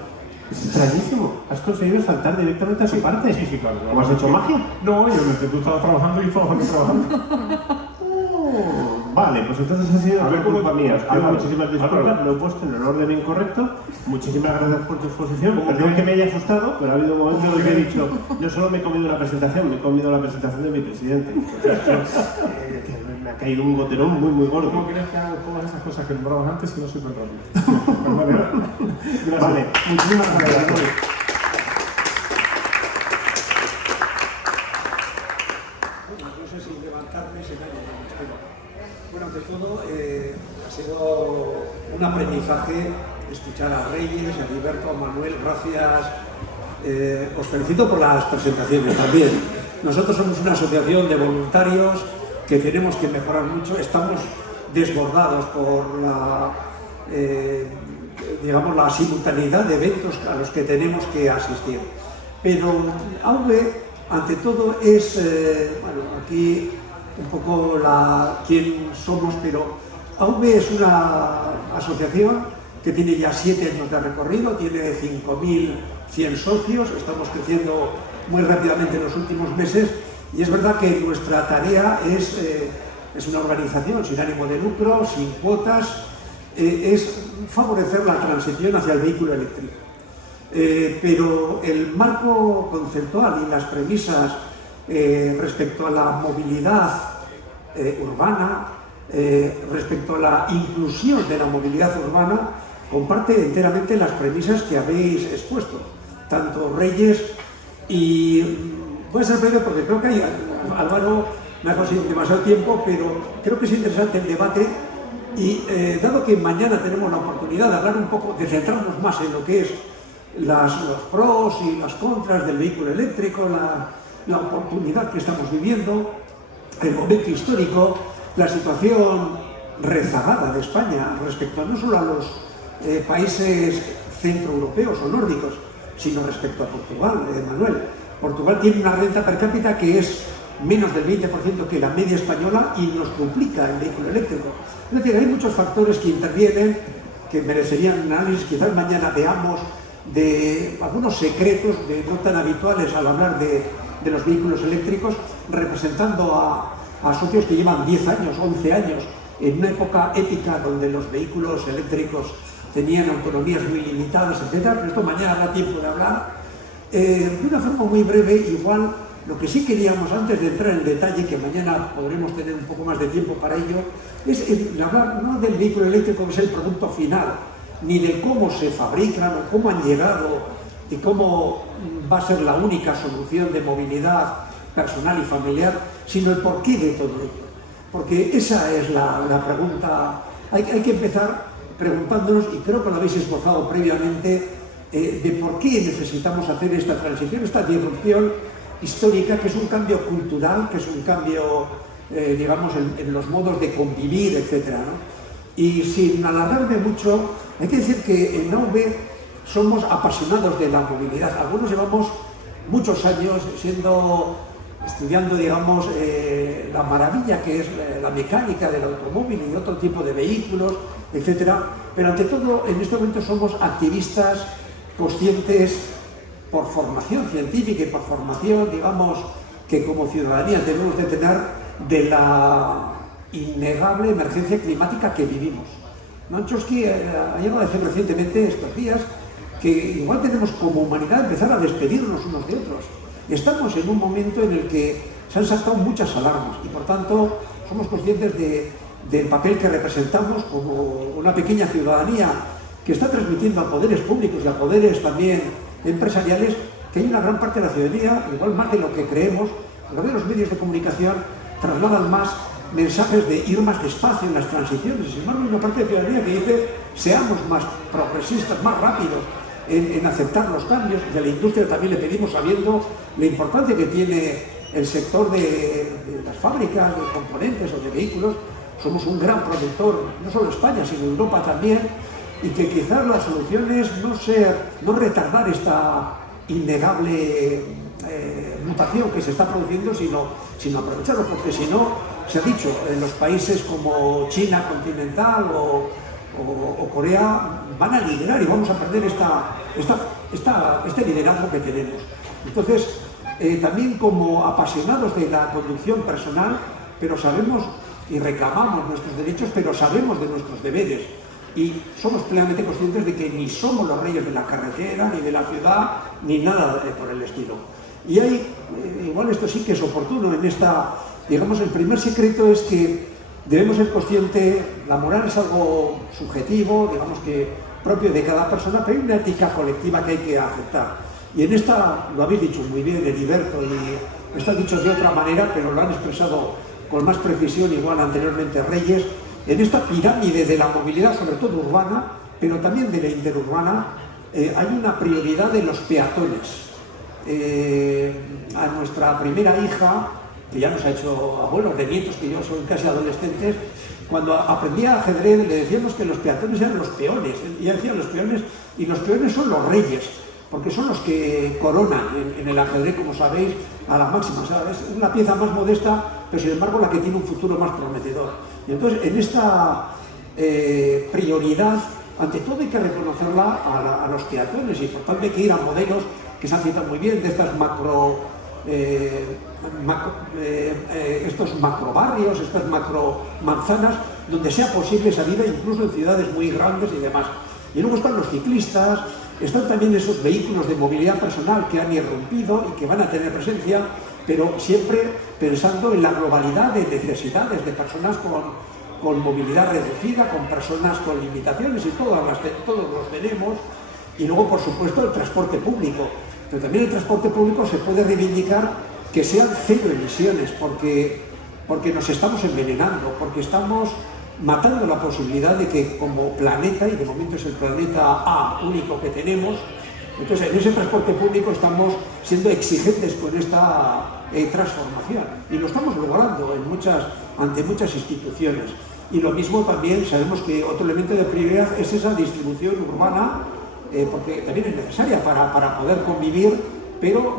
Es extrañísimo. ¿Has conseguido saltar directamente a su parte? Sí, claro. ¿Cómo has hecho magia? No, tú estabas trabajando y estabas trabajando. Vale, pues entonces ha sido culpa mía. Os pido Álvaro, muchísimas disculpas, lo he puesto en el orden incorrecto. Muchísimas gracias por tu exposición. Perdón que me haya asustado, pero ha habido un momento en el que he dicho, no solo me he comido una presentación, me he comido la presentación de mi presidente. Me ha caído un goterón muy gordo. ¿Cómo quieres que haga todas esas cosas que nombrabas antes si no soy tan rápido? Vale, muchísimas gracias. No sé si levantarme se me ha llenado el estómago. Bueno, ante todo, ha sido un aprendizaje escuchar a Reyes, a Heriberto, a Manuel. Gracias. Os felicito por las presentaciones también. Nosotros somos una asociación de voluntarios que tenemos que mejorar mucho. Estamos desbordados por la simultaneidad de eventos a los que tenemos que asistir. Pero AV, ante todo, es, aquí un poco quién somos, pero AV es una asociación que tiene ya 7 años de recorrido, tiene 5.100 socios, estamos creciendo muy rápidamente en los últimos meses y es verdad que nuestra tarea es una organización sin ánimo de lucro, sin cuotas, es favorecer la transición hacia el vehículo eléctrico. Pero el marco conceptual y las premisas respecto a la movilidad urbana, respecto a la inclusión de la movilidad urbana, comparte enteramente las premisas que habéis expuesto, tanto Reyes y voy a ser breve porque creo que Álvaro me ha conseguido demasiado tiempo, pero creo que es interesante el debate y dado que mañana tenemos la oportunidad de hablar un poco, de centrarnos más en lo que es los pros y las contras del vehículo eléctrico, la oportunidad que estamos viviendo, el momento histórico, la situación rezagada de España respecto no solo a los países centroeuropeos o nórdicos, sino respecto a Portugal, Manuel. Portugal tiene una renta per cápita que es menos del 20% que la media española y nos duplica el vehículo eléctrico. Es decir, hay muchos factores que intervienen que merecerían un análisis. Quizás mañana veamos de algunos secretos no tan habituales al hablar de los vehículos eléctricos, representando a socios que llevan 10 años, 11 años, en una época épica donde los vehículos eléctricos tenían autonomías muy limitadas, etc. Pero esto mañana habrá tiempo de hablar. De una forma muy breve, igual, lo que sí queríamos, antes de entrar en detalle, que mañana podremos tener un poco más de tiempo para ello, es hablar no del vehículo eléctrico, que es el producto final, ni de cómo se fabrican o cómo han llegado y cómo va a ser la única solución de movilidad personal y familiar, sino el porqué de todo ello. Porque esa es la pregunta. Hay que empezar preguntándonos, y creo que lo habéis esbozado previamente, de por qué necesitamos hacer esta transición, esta disrupción histórica, que es un cambio cultural, que es un cambio, digamos, en los modos de convivir, etc., ¿no? Y sin alargarme mucho, hay que decir que en AV somos apasionados de la movilidad. Algunos llevamos muchos años estudiando, digamos, la maravilla que es la mecánica del automóvil y otro tipo de vehículos, etc. Pero ante todo, en este momento somos activistas conscientes por formación científica y por formación, digamos, que como ciudadanía debemos de tener de la innegable emergencia climática que vivimos. Chomsky ha llegado a decir recientemente, estos días, que igual tenemos como humanidad empezar a despedirnos unos de otros. Estamos en un momento en el que se han saltado muchas alarmas y por tanto somos conscientes del papel que representamos como una pequeña ciudadanía que está transmitiendo a poderes públicos y a poderes también empresariales que hay una gran parte de la ciudadanía, igual más de lo que creemos, porque los medios de comunicación trasladan más mensajes de ir más despacio en las transiciones. Sin embargo, hay una parte de la ciudadanía que dice seamos más progresistas, más rápidos en aceptar los cambios. Y a la industria también le pedimos, sabiendo la importancia que tiene el sector de las fábricas, de componentes o de vehículos. Somos un gran productor, no solo España, sino Europa también, y que quizás la solución es no retardar esta innegable mutación que se está produciendo, sino aprovecharlo, porque si no, se ha dicho, en los países como China continental o Corea van a liderar y vamos a perder este liderazgo que tenemos. Entonces, también como apasionados de la conducción personal, pero sabemos y reclamamos nuestros derechos, pero sabemos de nuestros deberes y somos plenamente conscientes de que ni somos los reyes de la carretera, ni de la ciudad, ni nada por el estilo. Y hay, igual esto sí que es oportuno en esta, digamos, el primer secreto es que debemos ser conscientes, la moral es algo subjetivo, digamos que propio de cada persona, pero hay una ética colectiva que hay que aceptar. Y en esta, lo habéis dicho muy bien, Heriberto, y está dicho de otra manera, pero lo han expresado con más precisión, igual anteriormente Reyes, en esta pirámide de la movilidad, sobre todo urbana, pero también de la interurbana, hay una prioridad de los peatones. A nuestra primera hija, que ya nos ha hecho abuelos, de nietos, que yo soy casi adolescentes, cuando aprendía ajedrez le decíamos que los peatones eran los peones, y ella decía los peones, y los peones son los reyes, porque son los que coronan en el ajedrez, como sabéis, a la máxima. O sea, es una pieza más modesta, pero sin embargo la que tiene un futuro más prometedor. Y entonces, en esta prioridad, ante todo hay que reconocerla a los peatones, y por tanto hay que ir a modelos que se han citado muy bien, de estas estos macrobarrios, estas macromanzanas, donde sea posible esa vida, incluso en ciudades muy grandes y demás. Y luego están los ciclistas, están también esos vehículos de movilidad personal que han irrumpido y que van a tener presencia, pero siempre pensando en la globalidad de necesidades de personas con movilidad reducida, con personas con limitaciones, y todos los tenemos. Y luego, por supuesto, el transporte público. Pero también el transporte público se puede reivindicar que sean cero emisiones, porque nos estamos envenenando, porque estamos matando la posibilidad de que como planeta, y de momento es el planeta A único que tenemos, entonces en ese transporte público estamos siendo exigentes con esta transformación, y lo estamos logrando ante muchas instituciones. Y lo mismo también sabemos que otro elemento de prioridad es esa distribución urbana, porque también es necesaria para poder convivir, pero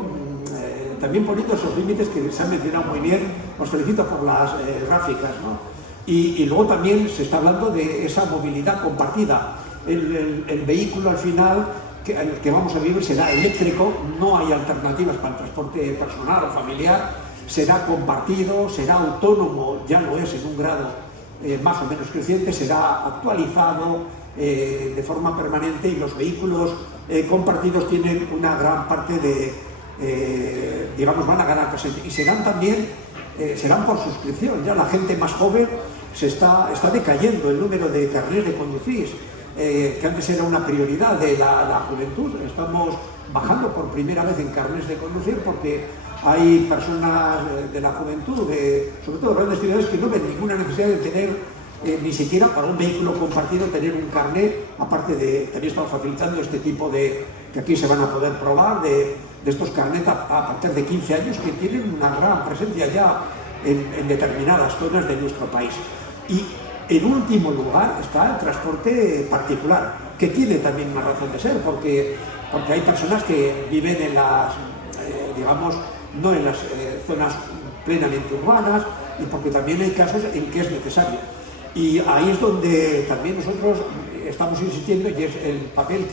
también poniendo esos límites que se han mencionado muy bien. Os felicito por las gráficas, ¿no? Y luego también se está hablando de esa movilidad compartida. El vehículo al final el que vamos a vivir será eléctrico, no hay alternativas para el transporte personal o familiar, será compartido, será autónomo, ya lo es en un grado más o menos creciente, será actualizado de forma permanente, y los vehículos compartidos tienen una gran parte de, digamos, van a ganar presencia, y serán también, serán por suscripción. Ya la gente más joven está decayendo el número de carnés de conducir, que antes era una prioridad de la juventud. Estamos bajando por primera vez en carnés de conducir porque hay personas de la juventud, sobre todo de grandes ciudades, que no ven ninguna necesidad de tener, ni siquiera para un vehículo compartido, tener un carnet, aparte de, también estamos facilitando este tipo de, que aquí se van a poder probar, de estos carnets a partir de 15 años, que tienen una gran presencia ya en determinadas zonas de nuestro país. Y en último lugar está el transporte particular, que tiene también una razón de ser, porque hay personas que viven en las, digamos, no en las zonas plenamente urbanas, y porque también hay casos en que es necesario. Y ahí es donde también nosotros estamos insistiendo, y es el papel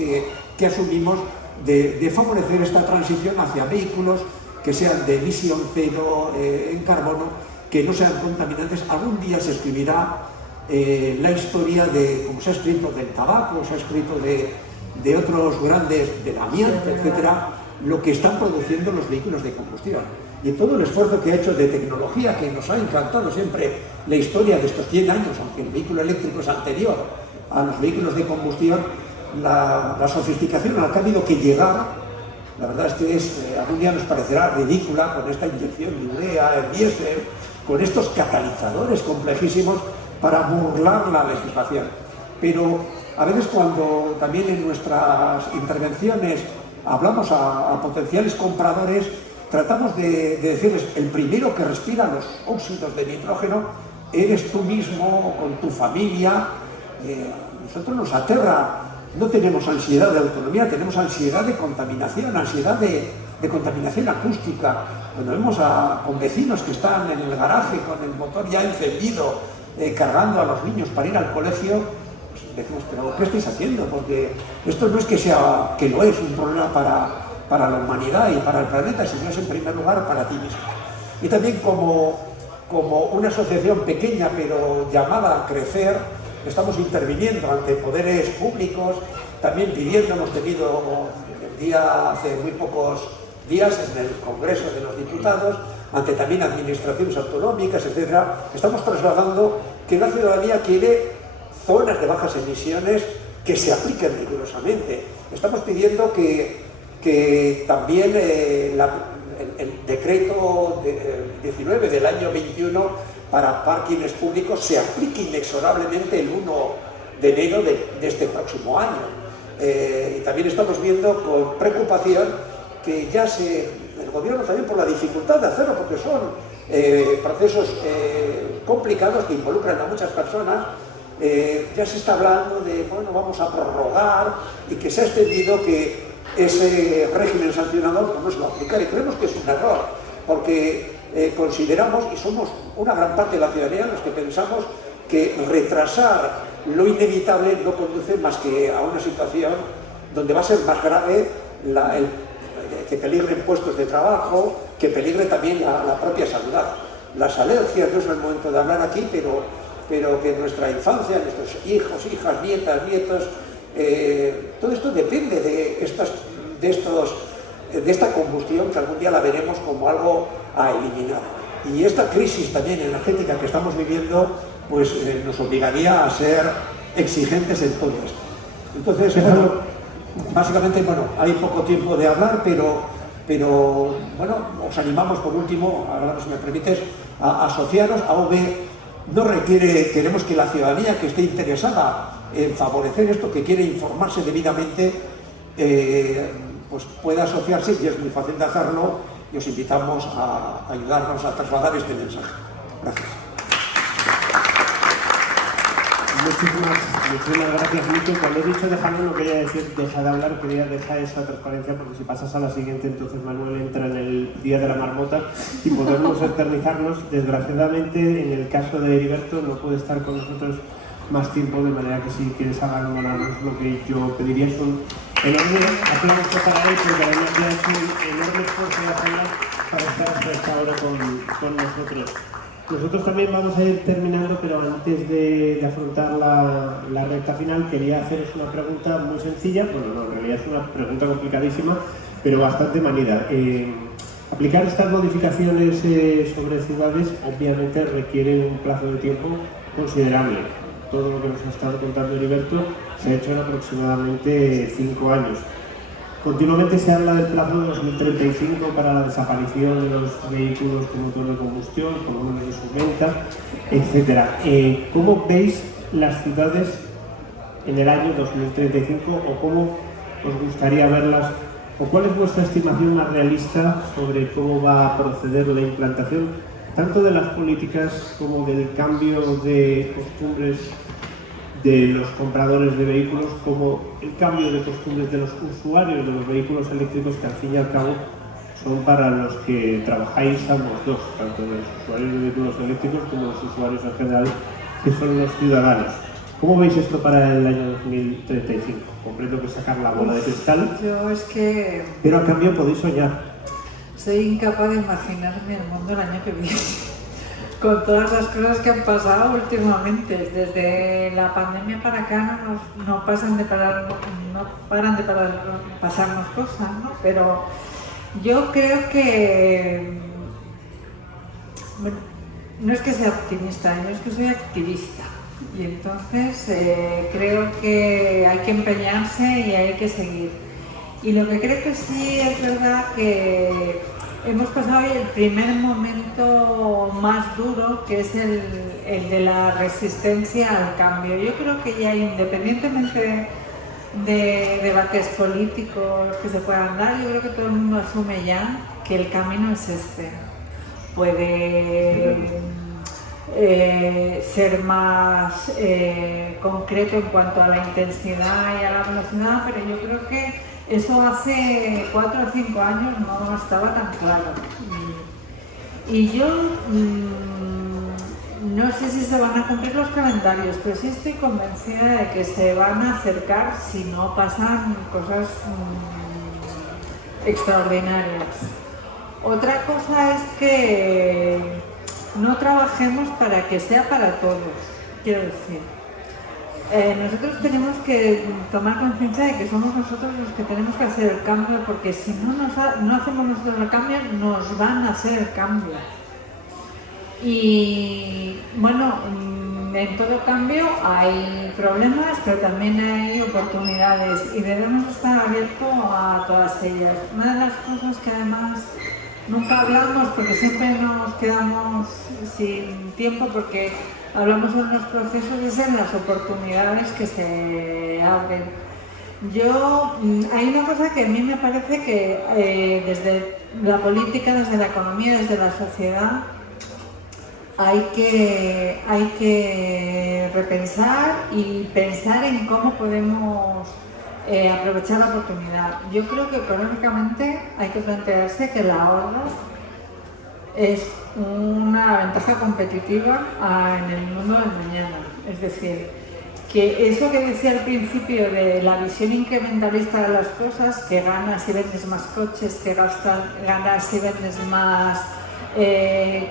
que asumimos de favorecer esta transición hacia vehículos que sean de emisión cero en carbono, que no sean contaminantes. Algún día se escribirá la historia de, como se ha escrito del tabaco, se ha escrito de otros grandes, del amianto, etcétera, lo que están produciendo los vehículos de combustión. Y todo el esfuerzo que ha hecho de tecnología, que nos ha encantado siempre la historia de estos 100 años, aunque el vehículo eléctrico es anterior a los vehículos de combustión, la sofisticación a la que ha habido que llegar, la verdad es que algún día nos parecerá ridícula, con esta inyección de urea, el diésel, con estos catalizadores complejísimos para burlar la legislación. Pero a veces, cuando también en nuestras intervenciones hablamos a potenciales compradores, tratamos de decirles: el primero que respira los óxidos de nitrógeno eres tú mismo, con tu familia. Nosotros nos aterra, no tenemos ansiedad de autonomía, tenemos ansiedad de contaminación, ansiedad de contaminación acústica. Cuando vemos con vecinos que están en el garaje con el motor ya encendido, cargando a los niños para ir al colegio, pues decimos: pero ¿qué estáis haciendo? Porque esto no es que lo es un problema para la humanidad y para el planeta, sino es en primer lugar para ti mismo. Y también como una asociación pequeña pero llamada a crecer, estamos interviniendo ante poderes públicos, también pidiendo, hemos tenido el día, hace muy pocos días, en el Congreso de los Diputados, ante también administraciones autonómicas, etcétera, estamos trasladando que la ciudadanía quiere zonas de bajas emisiones que se apliquen rigurosamente. Estamos pidiendo que también el decreto 19 del año 21 para parkings públicos se aplique inexorablemente el 1 de enero de este próximo año. Y también estamos viendo con preocupación que ya el gobierno, también por la dificultad de hacerlo, porque son procesos complicados que involucran a muchas personas, ya se está hablando de, bueno, vamos a prorrogar, y que se ha extendido que ese régimen sancionador pues no se va a aplicar, y creemos que es un error, porque consideramos, y somos una gran parte de la ciudadanía los que pensamos, que retrasar lo inevitable no conduce más que a una situación donde va a ser más grave que peligren puestos de trabajo, que peligre también la propia salud. Las alergias, no es el momento de hablar aquí, pero que en nuestra infancia, nuestros hijos, hijas, nietas, nietos, todo esto depende de esta combustión, que algún día la veremos como algo a eliminar. Y esta crisis también energética que estamos viviendo, pues nos obligaría a ser exigentes en todo esto. Entonces, básicamente, bueno, hay poco tiempo de hablar, pero Pero bueno, os animamos por último, ahora si me permites, a asociaros a OB. No requiere, queremos que la ciudadanía que esté interesada en favorecer esto, que quiere informarse debidamente, pues pueda asociarse, y es muy fácil de hacerlo, y os invitamos a ayudarnos a trasladar este mensaje. Gracias. Muchísimas gracias, Mito. Cuando he dicho dejarlo, no quería decir deja de hablar, quería dejar esa transparencia, porque si pasas a la siguiente, entonces Manuel entra en el día de la marmota y podemos eternizarnos. Desgraciadamente, en el caso de Heriberto, no puede estar con nosotros más tiempo, de manera que si quieres abandonarnos, lo que yo pediría es un enorme aplauso para él, porque además ya es un enorme esfuerzo de hacerlo para estar hasta esta hora con nosotros. Nosotros también vamos a ir terminando, pero antes de afrontar la recta final, quería haceros una pregunta muy sencilla. Bueno, no, en realidad es una pregunta complicadísima, pero bastante manida. Aplicar estas modificaciones sobre ciudades obviamente requiere un plazo de tiempo considerable. Todo lo que nos ha estado contando Heriberto se ha hecho en aproximadamente 5 años. Continuamente se habla del plazo de 2035 para la desaparición de los vehículos con motor de combustión, por lo menos de su venta, etc. ¿Cómo veis las ciudades en el año 2035 o cómo os gustaría verlas? ¿O cuál es vuestra estimación más realista sobre cómo va a proceder la implantación tanto de las políticas como del cambio de costumbres de los compradores de vehículos, como el cambio de costumbres de los usuarios de los vehículos eléctricos, que al fin y al cabo son para los que trabajáis ambos dos, tanto los usuarios de vehículos eléctricos como los usuarios en general, que son los ciudadanos? ¿Cómo veis esto para el año 2035? Comprendo que sacar la bola de cristal, Yo es que pero a cambio podéis soñar. soy incapaz de imaginarme el mundo el año que viene, con todas las cosas que han pasado últimamente. Desde la pandemia para acá no paran de pasarnos cosas, ¿no? Pero yo creo que, bueno, no es que sea optimista, yo es que soy activista. Y entonces creo que hay que empeñarse y hay que seguir. Y lo que creo que sí es verdad que hemos pasado hoy el primer momento más duro, que es el de la resistencia al cambio. Yo creo que ya, independientemente de debates políticos que se puedan dar, yo creo que todo el mundo asume ya que el camino es este. Puede ser más concreto en cuanto a la intensidad y a la velocidad, pero yo creo que eso hace 4 o 5 años no estaba tan claro. Y yo no sé si se van a cumplir los calendarios, pero sí estoy convencida de que se van a acercar si no pasan cosas extraordinarias. Otra cosa es que no trabajemos para que sea para todos, quiero decir. Nosotros tenemos que tomar conciencia de que somos nosotros los que tenemos que hacer el cambio, porque si no hacemos nosotros el cambio, nos van a hacer el cambio. Y bueno, en todo cambio hay problemas, pero también hay oportunidades y debemos estar abiertos a todas ellas. Una de las cosas que además nunca hablamos, porque siempre nos quedamos sin tiempo, porque hablamos en los procesos, es en las oportunidades que se abren. Hay una cosa que a mí me parece que desde la política, desde la economía, desde la sociedad, hay que repensar y pensar en cómo podemos aprovechar la oportunidad. Yo creo que económicamente hay que plantearse que el ahorro es una ventaja competitiva en el mundo del mañana. Es decir, que eso que decía al principio de la visión incrementalista de las cosas, que ganas si vendes más coches, que ganas si vendes más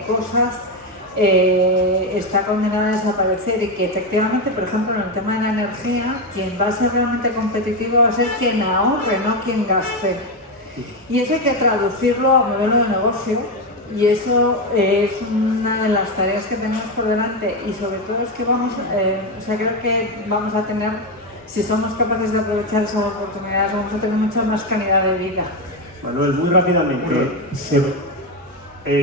cosas, está condenada a desaparecer, y que efectivamente, por ejemplo, en el tema de la energía, quien va a ser realmente competitivo va a ser quien ahorre, no quien gaste. Y eso hay que traducirlo a modelo de negocio, y eso es una de las tareas que tenemos por delante, y sobre todo es que creo que vamos a tener, si somos capaces de aprovechar esas oportunidades, vamos a tener mucha más calidad de vida. Manuel, muy rápidamente,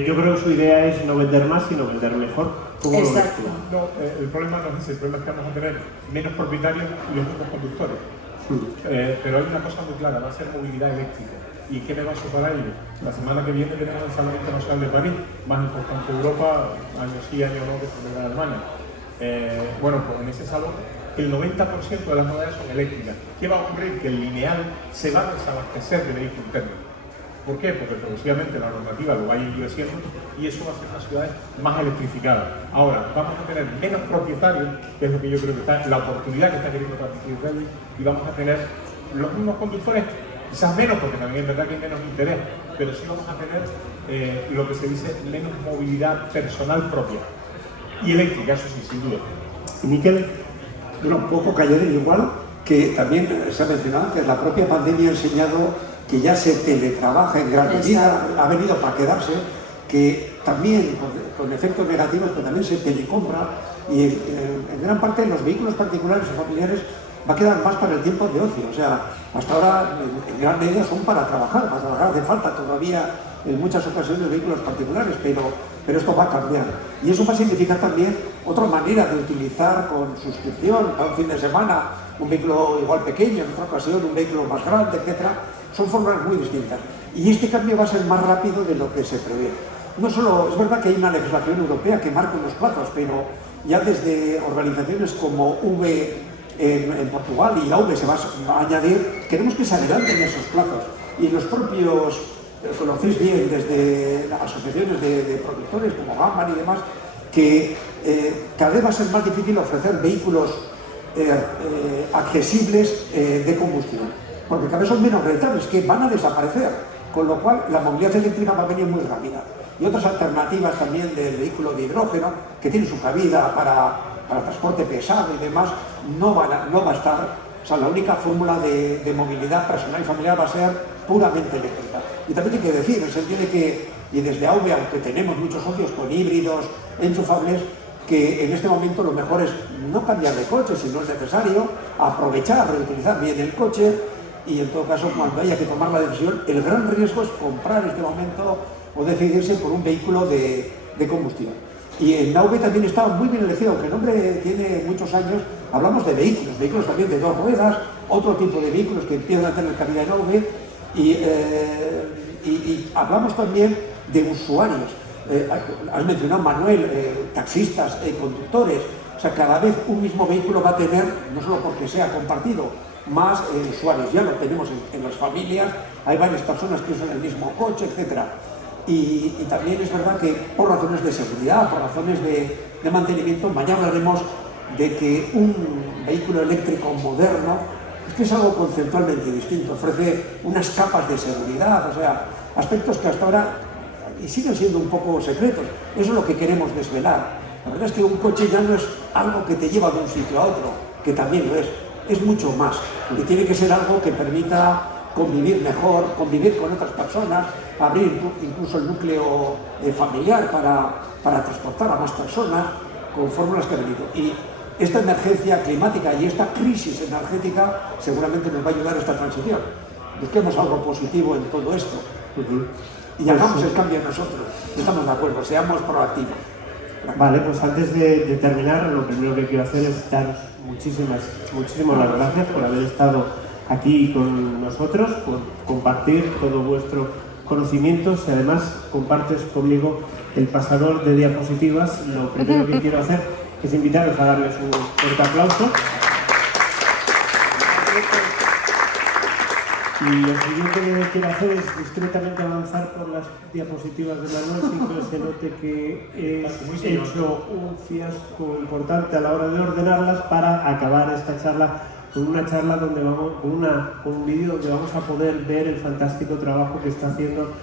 yo creo que su idea es no vender más, sino vender mejor. ¿Cómo lo ves Exacto. tú? No, el problema no es ese, el problema es que vamos a tener menos propietarios y los mismos conductores. Pero hay una cosa muy clara, va a ser movilidad eléctrica. ¿Y qué me baso para ello? La semana que viene tenemos el Salón Internacional de París, más importante de Europa, año sí, año no, que se celebra en Alemania. Bueno, pues en ese salón el 90% de las novedades son eléctricas. ¿Qué va a ocurrir? Que el lineal se va a desabastecer de vehículos térmicos. ¿Por qué? Porque progresivamente la normativa lo va a ir endureciendo y eso va a hacer las ciudades más electrificadas. Ahora, vamos a tener menos propietarios, que es lo que yo creo que está, la oportunidad que está queriendo transmitir Rey, y vamos a tener los mismos conductores, quizás menos, porque también es verdad que hay menos interés, pero sí vamos a tener lo que se dice menos movilidad personal propia. Y eléctrica, eso sí, sin duda. ¿Y Miquel? Bueno, poco que añadir, igual que también se ha mencionado antes, la propia pandemia ha enseñado que ya se teletrabaja en gran medida, ha venido para quedarse, que también con efectos negativos, pero también se telecompra y en gran parte los vehículos particulares o familiares va a quedar más para el tiempo de ocio. O sea, hasta ahora en gran medida son para trabajar hace falta todavía en muchas ocasiones vehículos particulares, pero esto va a cambiar. Y eso va a significar también otra manera de utilizar con suscripción para un fin de semana un vehículo igual pequeño, en otra ocasión un vehículo más grande, etcétera. Son formas muy distintas. Y este cambio va a ser más rápido de lo que se prevé. No solo, es verdad que hay una legislación europea que marca unos plazos, pero ya desde organizaciones como V en Portugal y la V se va a añadir, queremos que se adelanten esos plazos. Y los propios, conocéis bien desde las asociaciones de productores como Gambar y demás, que cada vez va a ser más difícil ofrecer vehículos accesibles de combustión, porque cada vez son menos rentables, que van a desaparecer, con lo cual la movilidad eléctrica va a venir muy rápida. Y otras alternativas también del vehículo de hidrógeno, que tiene su cabida para transporte pesado y demás, no va a estar, o sea, la única fórmula de movilidad personal y familiar va a ser puramente eléctrica. Y también hay que decir, en el sentido de que, y desde AV, aunque tenemos muchos socios con híbridos, enchufables, que en este momento lo mejor es no cambiar de coche si no es necesario, aprovechar, reutilizar bien el coche, y en todo caso cuando haya que tomar la decisión, el gran riesgo es comprar en este momento o decidirse por un vehículo de combustión. Y en AV también está muy bien elegido, aunque el nombre tiene muchos años, hablamos de vehículos también de dos ruedas, otro tipo de vehículos que empiezan a tener cabida en AV, y hablamos también de usuarios. Has mencionado, Manuel, taxistas, conductores. O sea, cada vez un mismo vehículo va a tener, no solo porque sea compartido, más usuarios. Ya lo tenemos en las familias, hay varias personas que usan el mismo coche, etc. Y también es verdad que por razones de seguridad, por razones de mantenimiento, mañana hablaremos de que un vehículo eléctrico moderno es que es algo conceptualmente distinto, ofrece unas capas de seguridad, o sea, aspectos que hasta ahora y siguen siendo un poco secretos. Eso es lo que queremos desvelar. La verdad es que un coche ya no es algo que te lleva de un sitio a otro, que también lo es mucho más. Y tiene que ser algo que permita convivir mejor, convivir con otras personas, abrir incluso el núcleo familiar para transportar a más personas con fórmulas que han venido. Y esta emergencia climática y esta crisis energética seguramente nos va a ayudar a esta transición. Busquemos algo positivo en todo esto. Y hagamos el cambio nosotros. Estamos de acuerdo, seamos proactivos. Vale, pues antes de terminar, lo primero que quiero hacer es daros muchísimas las gracias por haber estado aquí con nosotros, por compartir todo vuestro conocimiento. Si además compartes conmigo el pasador de diapositivas, lo primero que quiero hacer es invitaros a darles un fuerte aplauso. Y lo siguiente que quiero hacer es discretamente avanzar por las diapositivas de Manuel sin que se note que he hecho un fiasco importante a la hora de ordenarlas, para acabar esta charla con una charla donde con un vídeo donde vamos a poder ver el fantástico trabajo que está haciendo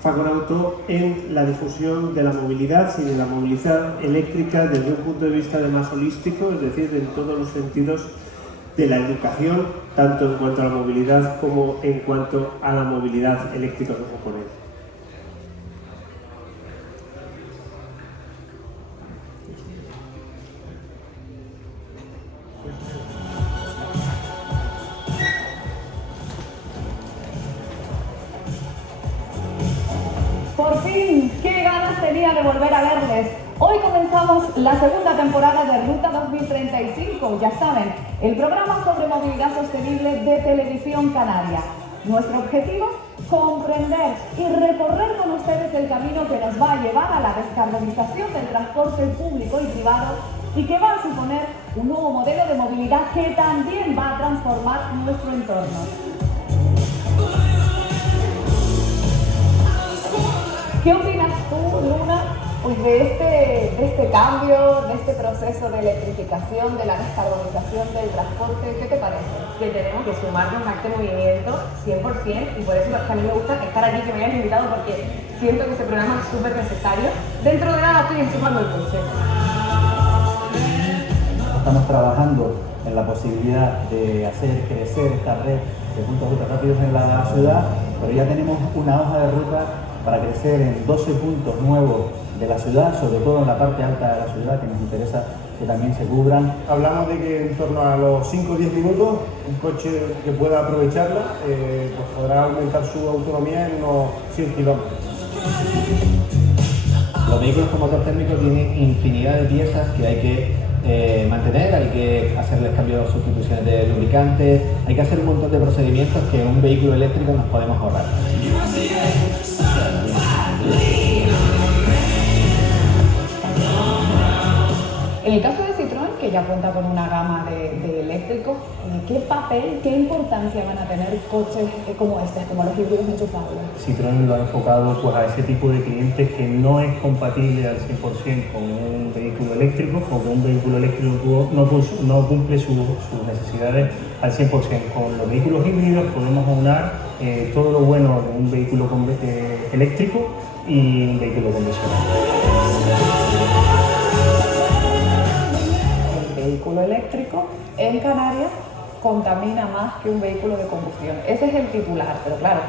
Faconauto en la difusión de la movilidad y de la movilidad eléctrica desde un punto de vista más holístico, es decir, en todos los sentidos de la educación, tanto en cuanto a la movilidad como en cuanto a la movilidad eléctrica que supone. alegría de volver a verles. Hoy comenzamos la segunda temporada de Ruta 2035, ya saben, el programa sobre movilidad sostenible de Televisión Canaria. Nuestro objetivo, comprender y recorrer con ustedes el camino que nos va a llevar a la descarbonización del transporte público y privado y que va a suponer un nuevo modelo de movilidad que también va a transformar nuestro entorno. ¿Qué opinas tú, Luna, pues de este cambio, de este proceso de electrificación, de la descarbonización del transporte? ¿Qué te parece? Que tenemos que sumarnos a este movimiento 100%, y por eso a mí me gusta estar aquí, que me hayas invitado, porque siento que este programa es súper necesario. Dentro de nada estoy enchufando el coche. Estamos trabajando en la posibilidad de hacer crecer esta red de puntos ultra rápidos en la ciudad, pero ya tenemos una hoja de ruta para crecer en 12 puntos nuevos de la ciudad, sobre todo en la parte alta de la ciudad, que nos interesa que también se cubran. Hablamos de que en torno a los 5 o 10 minutos un coche que pueda aprovecharla pues podrá aumentar su autonomía en unos 100 kilómetros. Los vehículos con motor térmico tienen infinidad de piezas que hay que mantener, hay que hacerles cambios, sustituciones de lubricantes, hay que hacer un montón de procedimientos que en un vehículo eléctrico nos podemos ahorrar. En el caso de Citroën, que ya cuenta con una gama de eléctricos, ¿qué papel, qué importancia van a tener coches como estos, como los híbridos enchufables? Citroën lo ha enfocado pues, a ese tipo de clientes que no es compatible al 100% con un vehículo eléctrico, porque un vehículo eléctrico no cumple sus necesidades al 100%. Con los vehículos híbridos podemos aunar todo lo bueno de un vehículo eléctrico y un vehículo convencional. El vehículo eléctrico en Canarias contamina más que un vehículo de combustión. Ese es el titular, pero claro,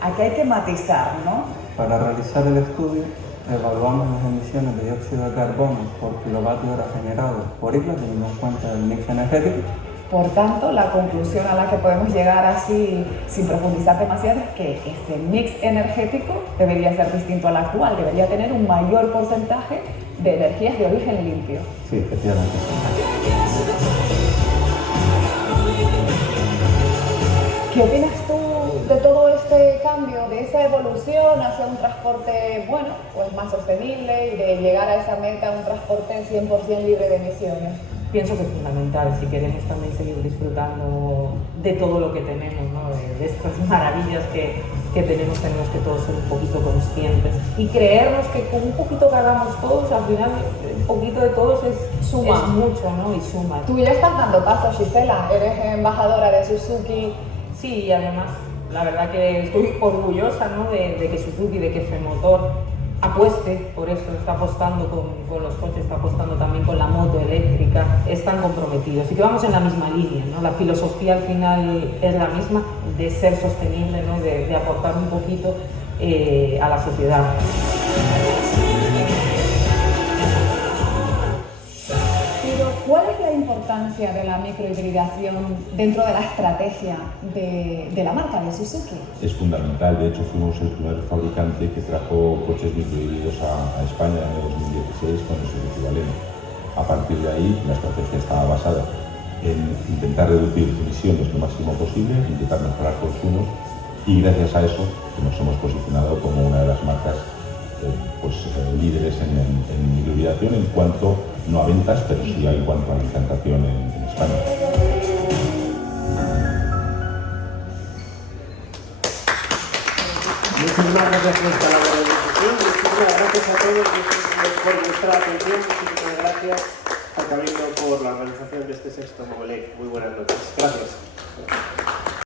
aquí hay que matizar, ¿no? Para realizar el estudio, evaluamos las emisiones de dióxido de carbono por kilovatio hora generado por isla, teniendo en cuenta el mix energético. Por tanto, la conclusión a la que podemos llegar así, sin profundizar demasiado, es que ese mix energético debería ser distinto al actual, debería tener un mayor porcentaje de energías de origen limpio. Sí, efectivamente. ¿Qué opinas tú de todo este cambio, de esa evolución hacia un transporte, bueno, pues más sostenible y de llegar a esa meta, un transporte 100% libre de emisiones? Pienso que es fundamental si queremos también seguir disfrutando de todo lo que tenemos, ¿no? de estas maravillas que tenemos que todos ser un poquito conscientes y creernos que con un poquito que hagamos todos, al final un poquito de todos es mucho, ¿no? Y suma. Tú ya estás dando pasos, Gisela, eres embajadora de Suzuki. Sí, y además la verdad que estoy orgullosa, ¿no? de que Suzuki, de que Femotor apueste por eso, está apostando con los coches, está apostando también con la moto eléctrica, están comprometidos y que vamos en la misma línea, ¿no? La filosofía al final es la misma, de ser sostenible, ¿no? de aportar un poquito a la sociedad. Pero, ¿cuál es la importancia de la microhibridación dentro de la estrategia de la marca de Suzuki? Es fundamental, de hecho fuimos el primer fabricante que trajo coches microhíbridos a España en el 2016 con el Suzuki Baleno. A partir de ahí la estrategia estaba basada en intentar reducir emisiones lo máximo posible, intentar mejorar consumos y gracias a eso nos hemos posicionado como una de las marcas líderes en microhibridación en cuanto no a ventas, pero sí en cuanto a la implantación en España. Muchísimas gracias por esta labor de difusión, muchísimas gracias a todos por vuestra atención, muchísimas gracias a Cabildo por la organización de este sexto Movelec. Muy buenas noches. Gracias.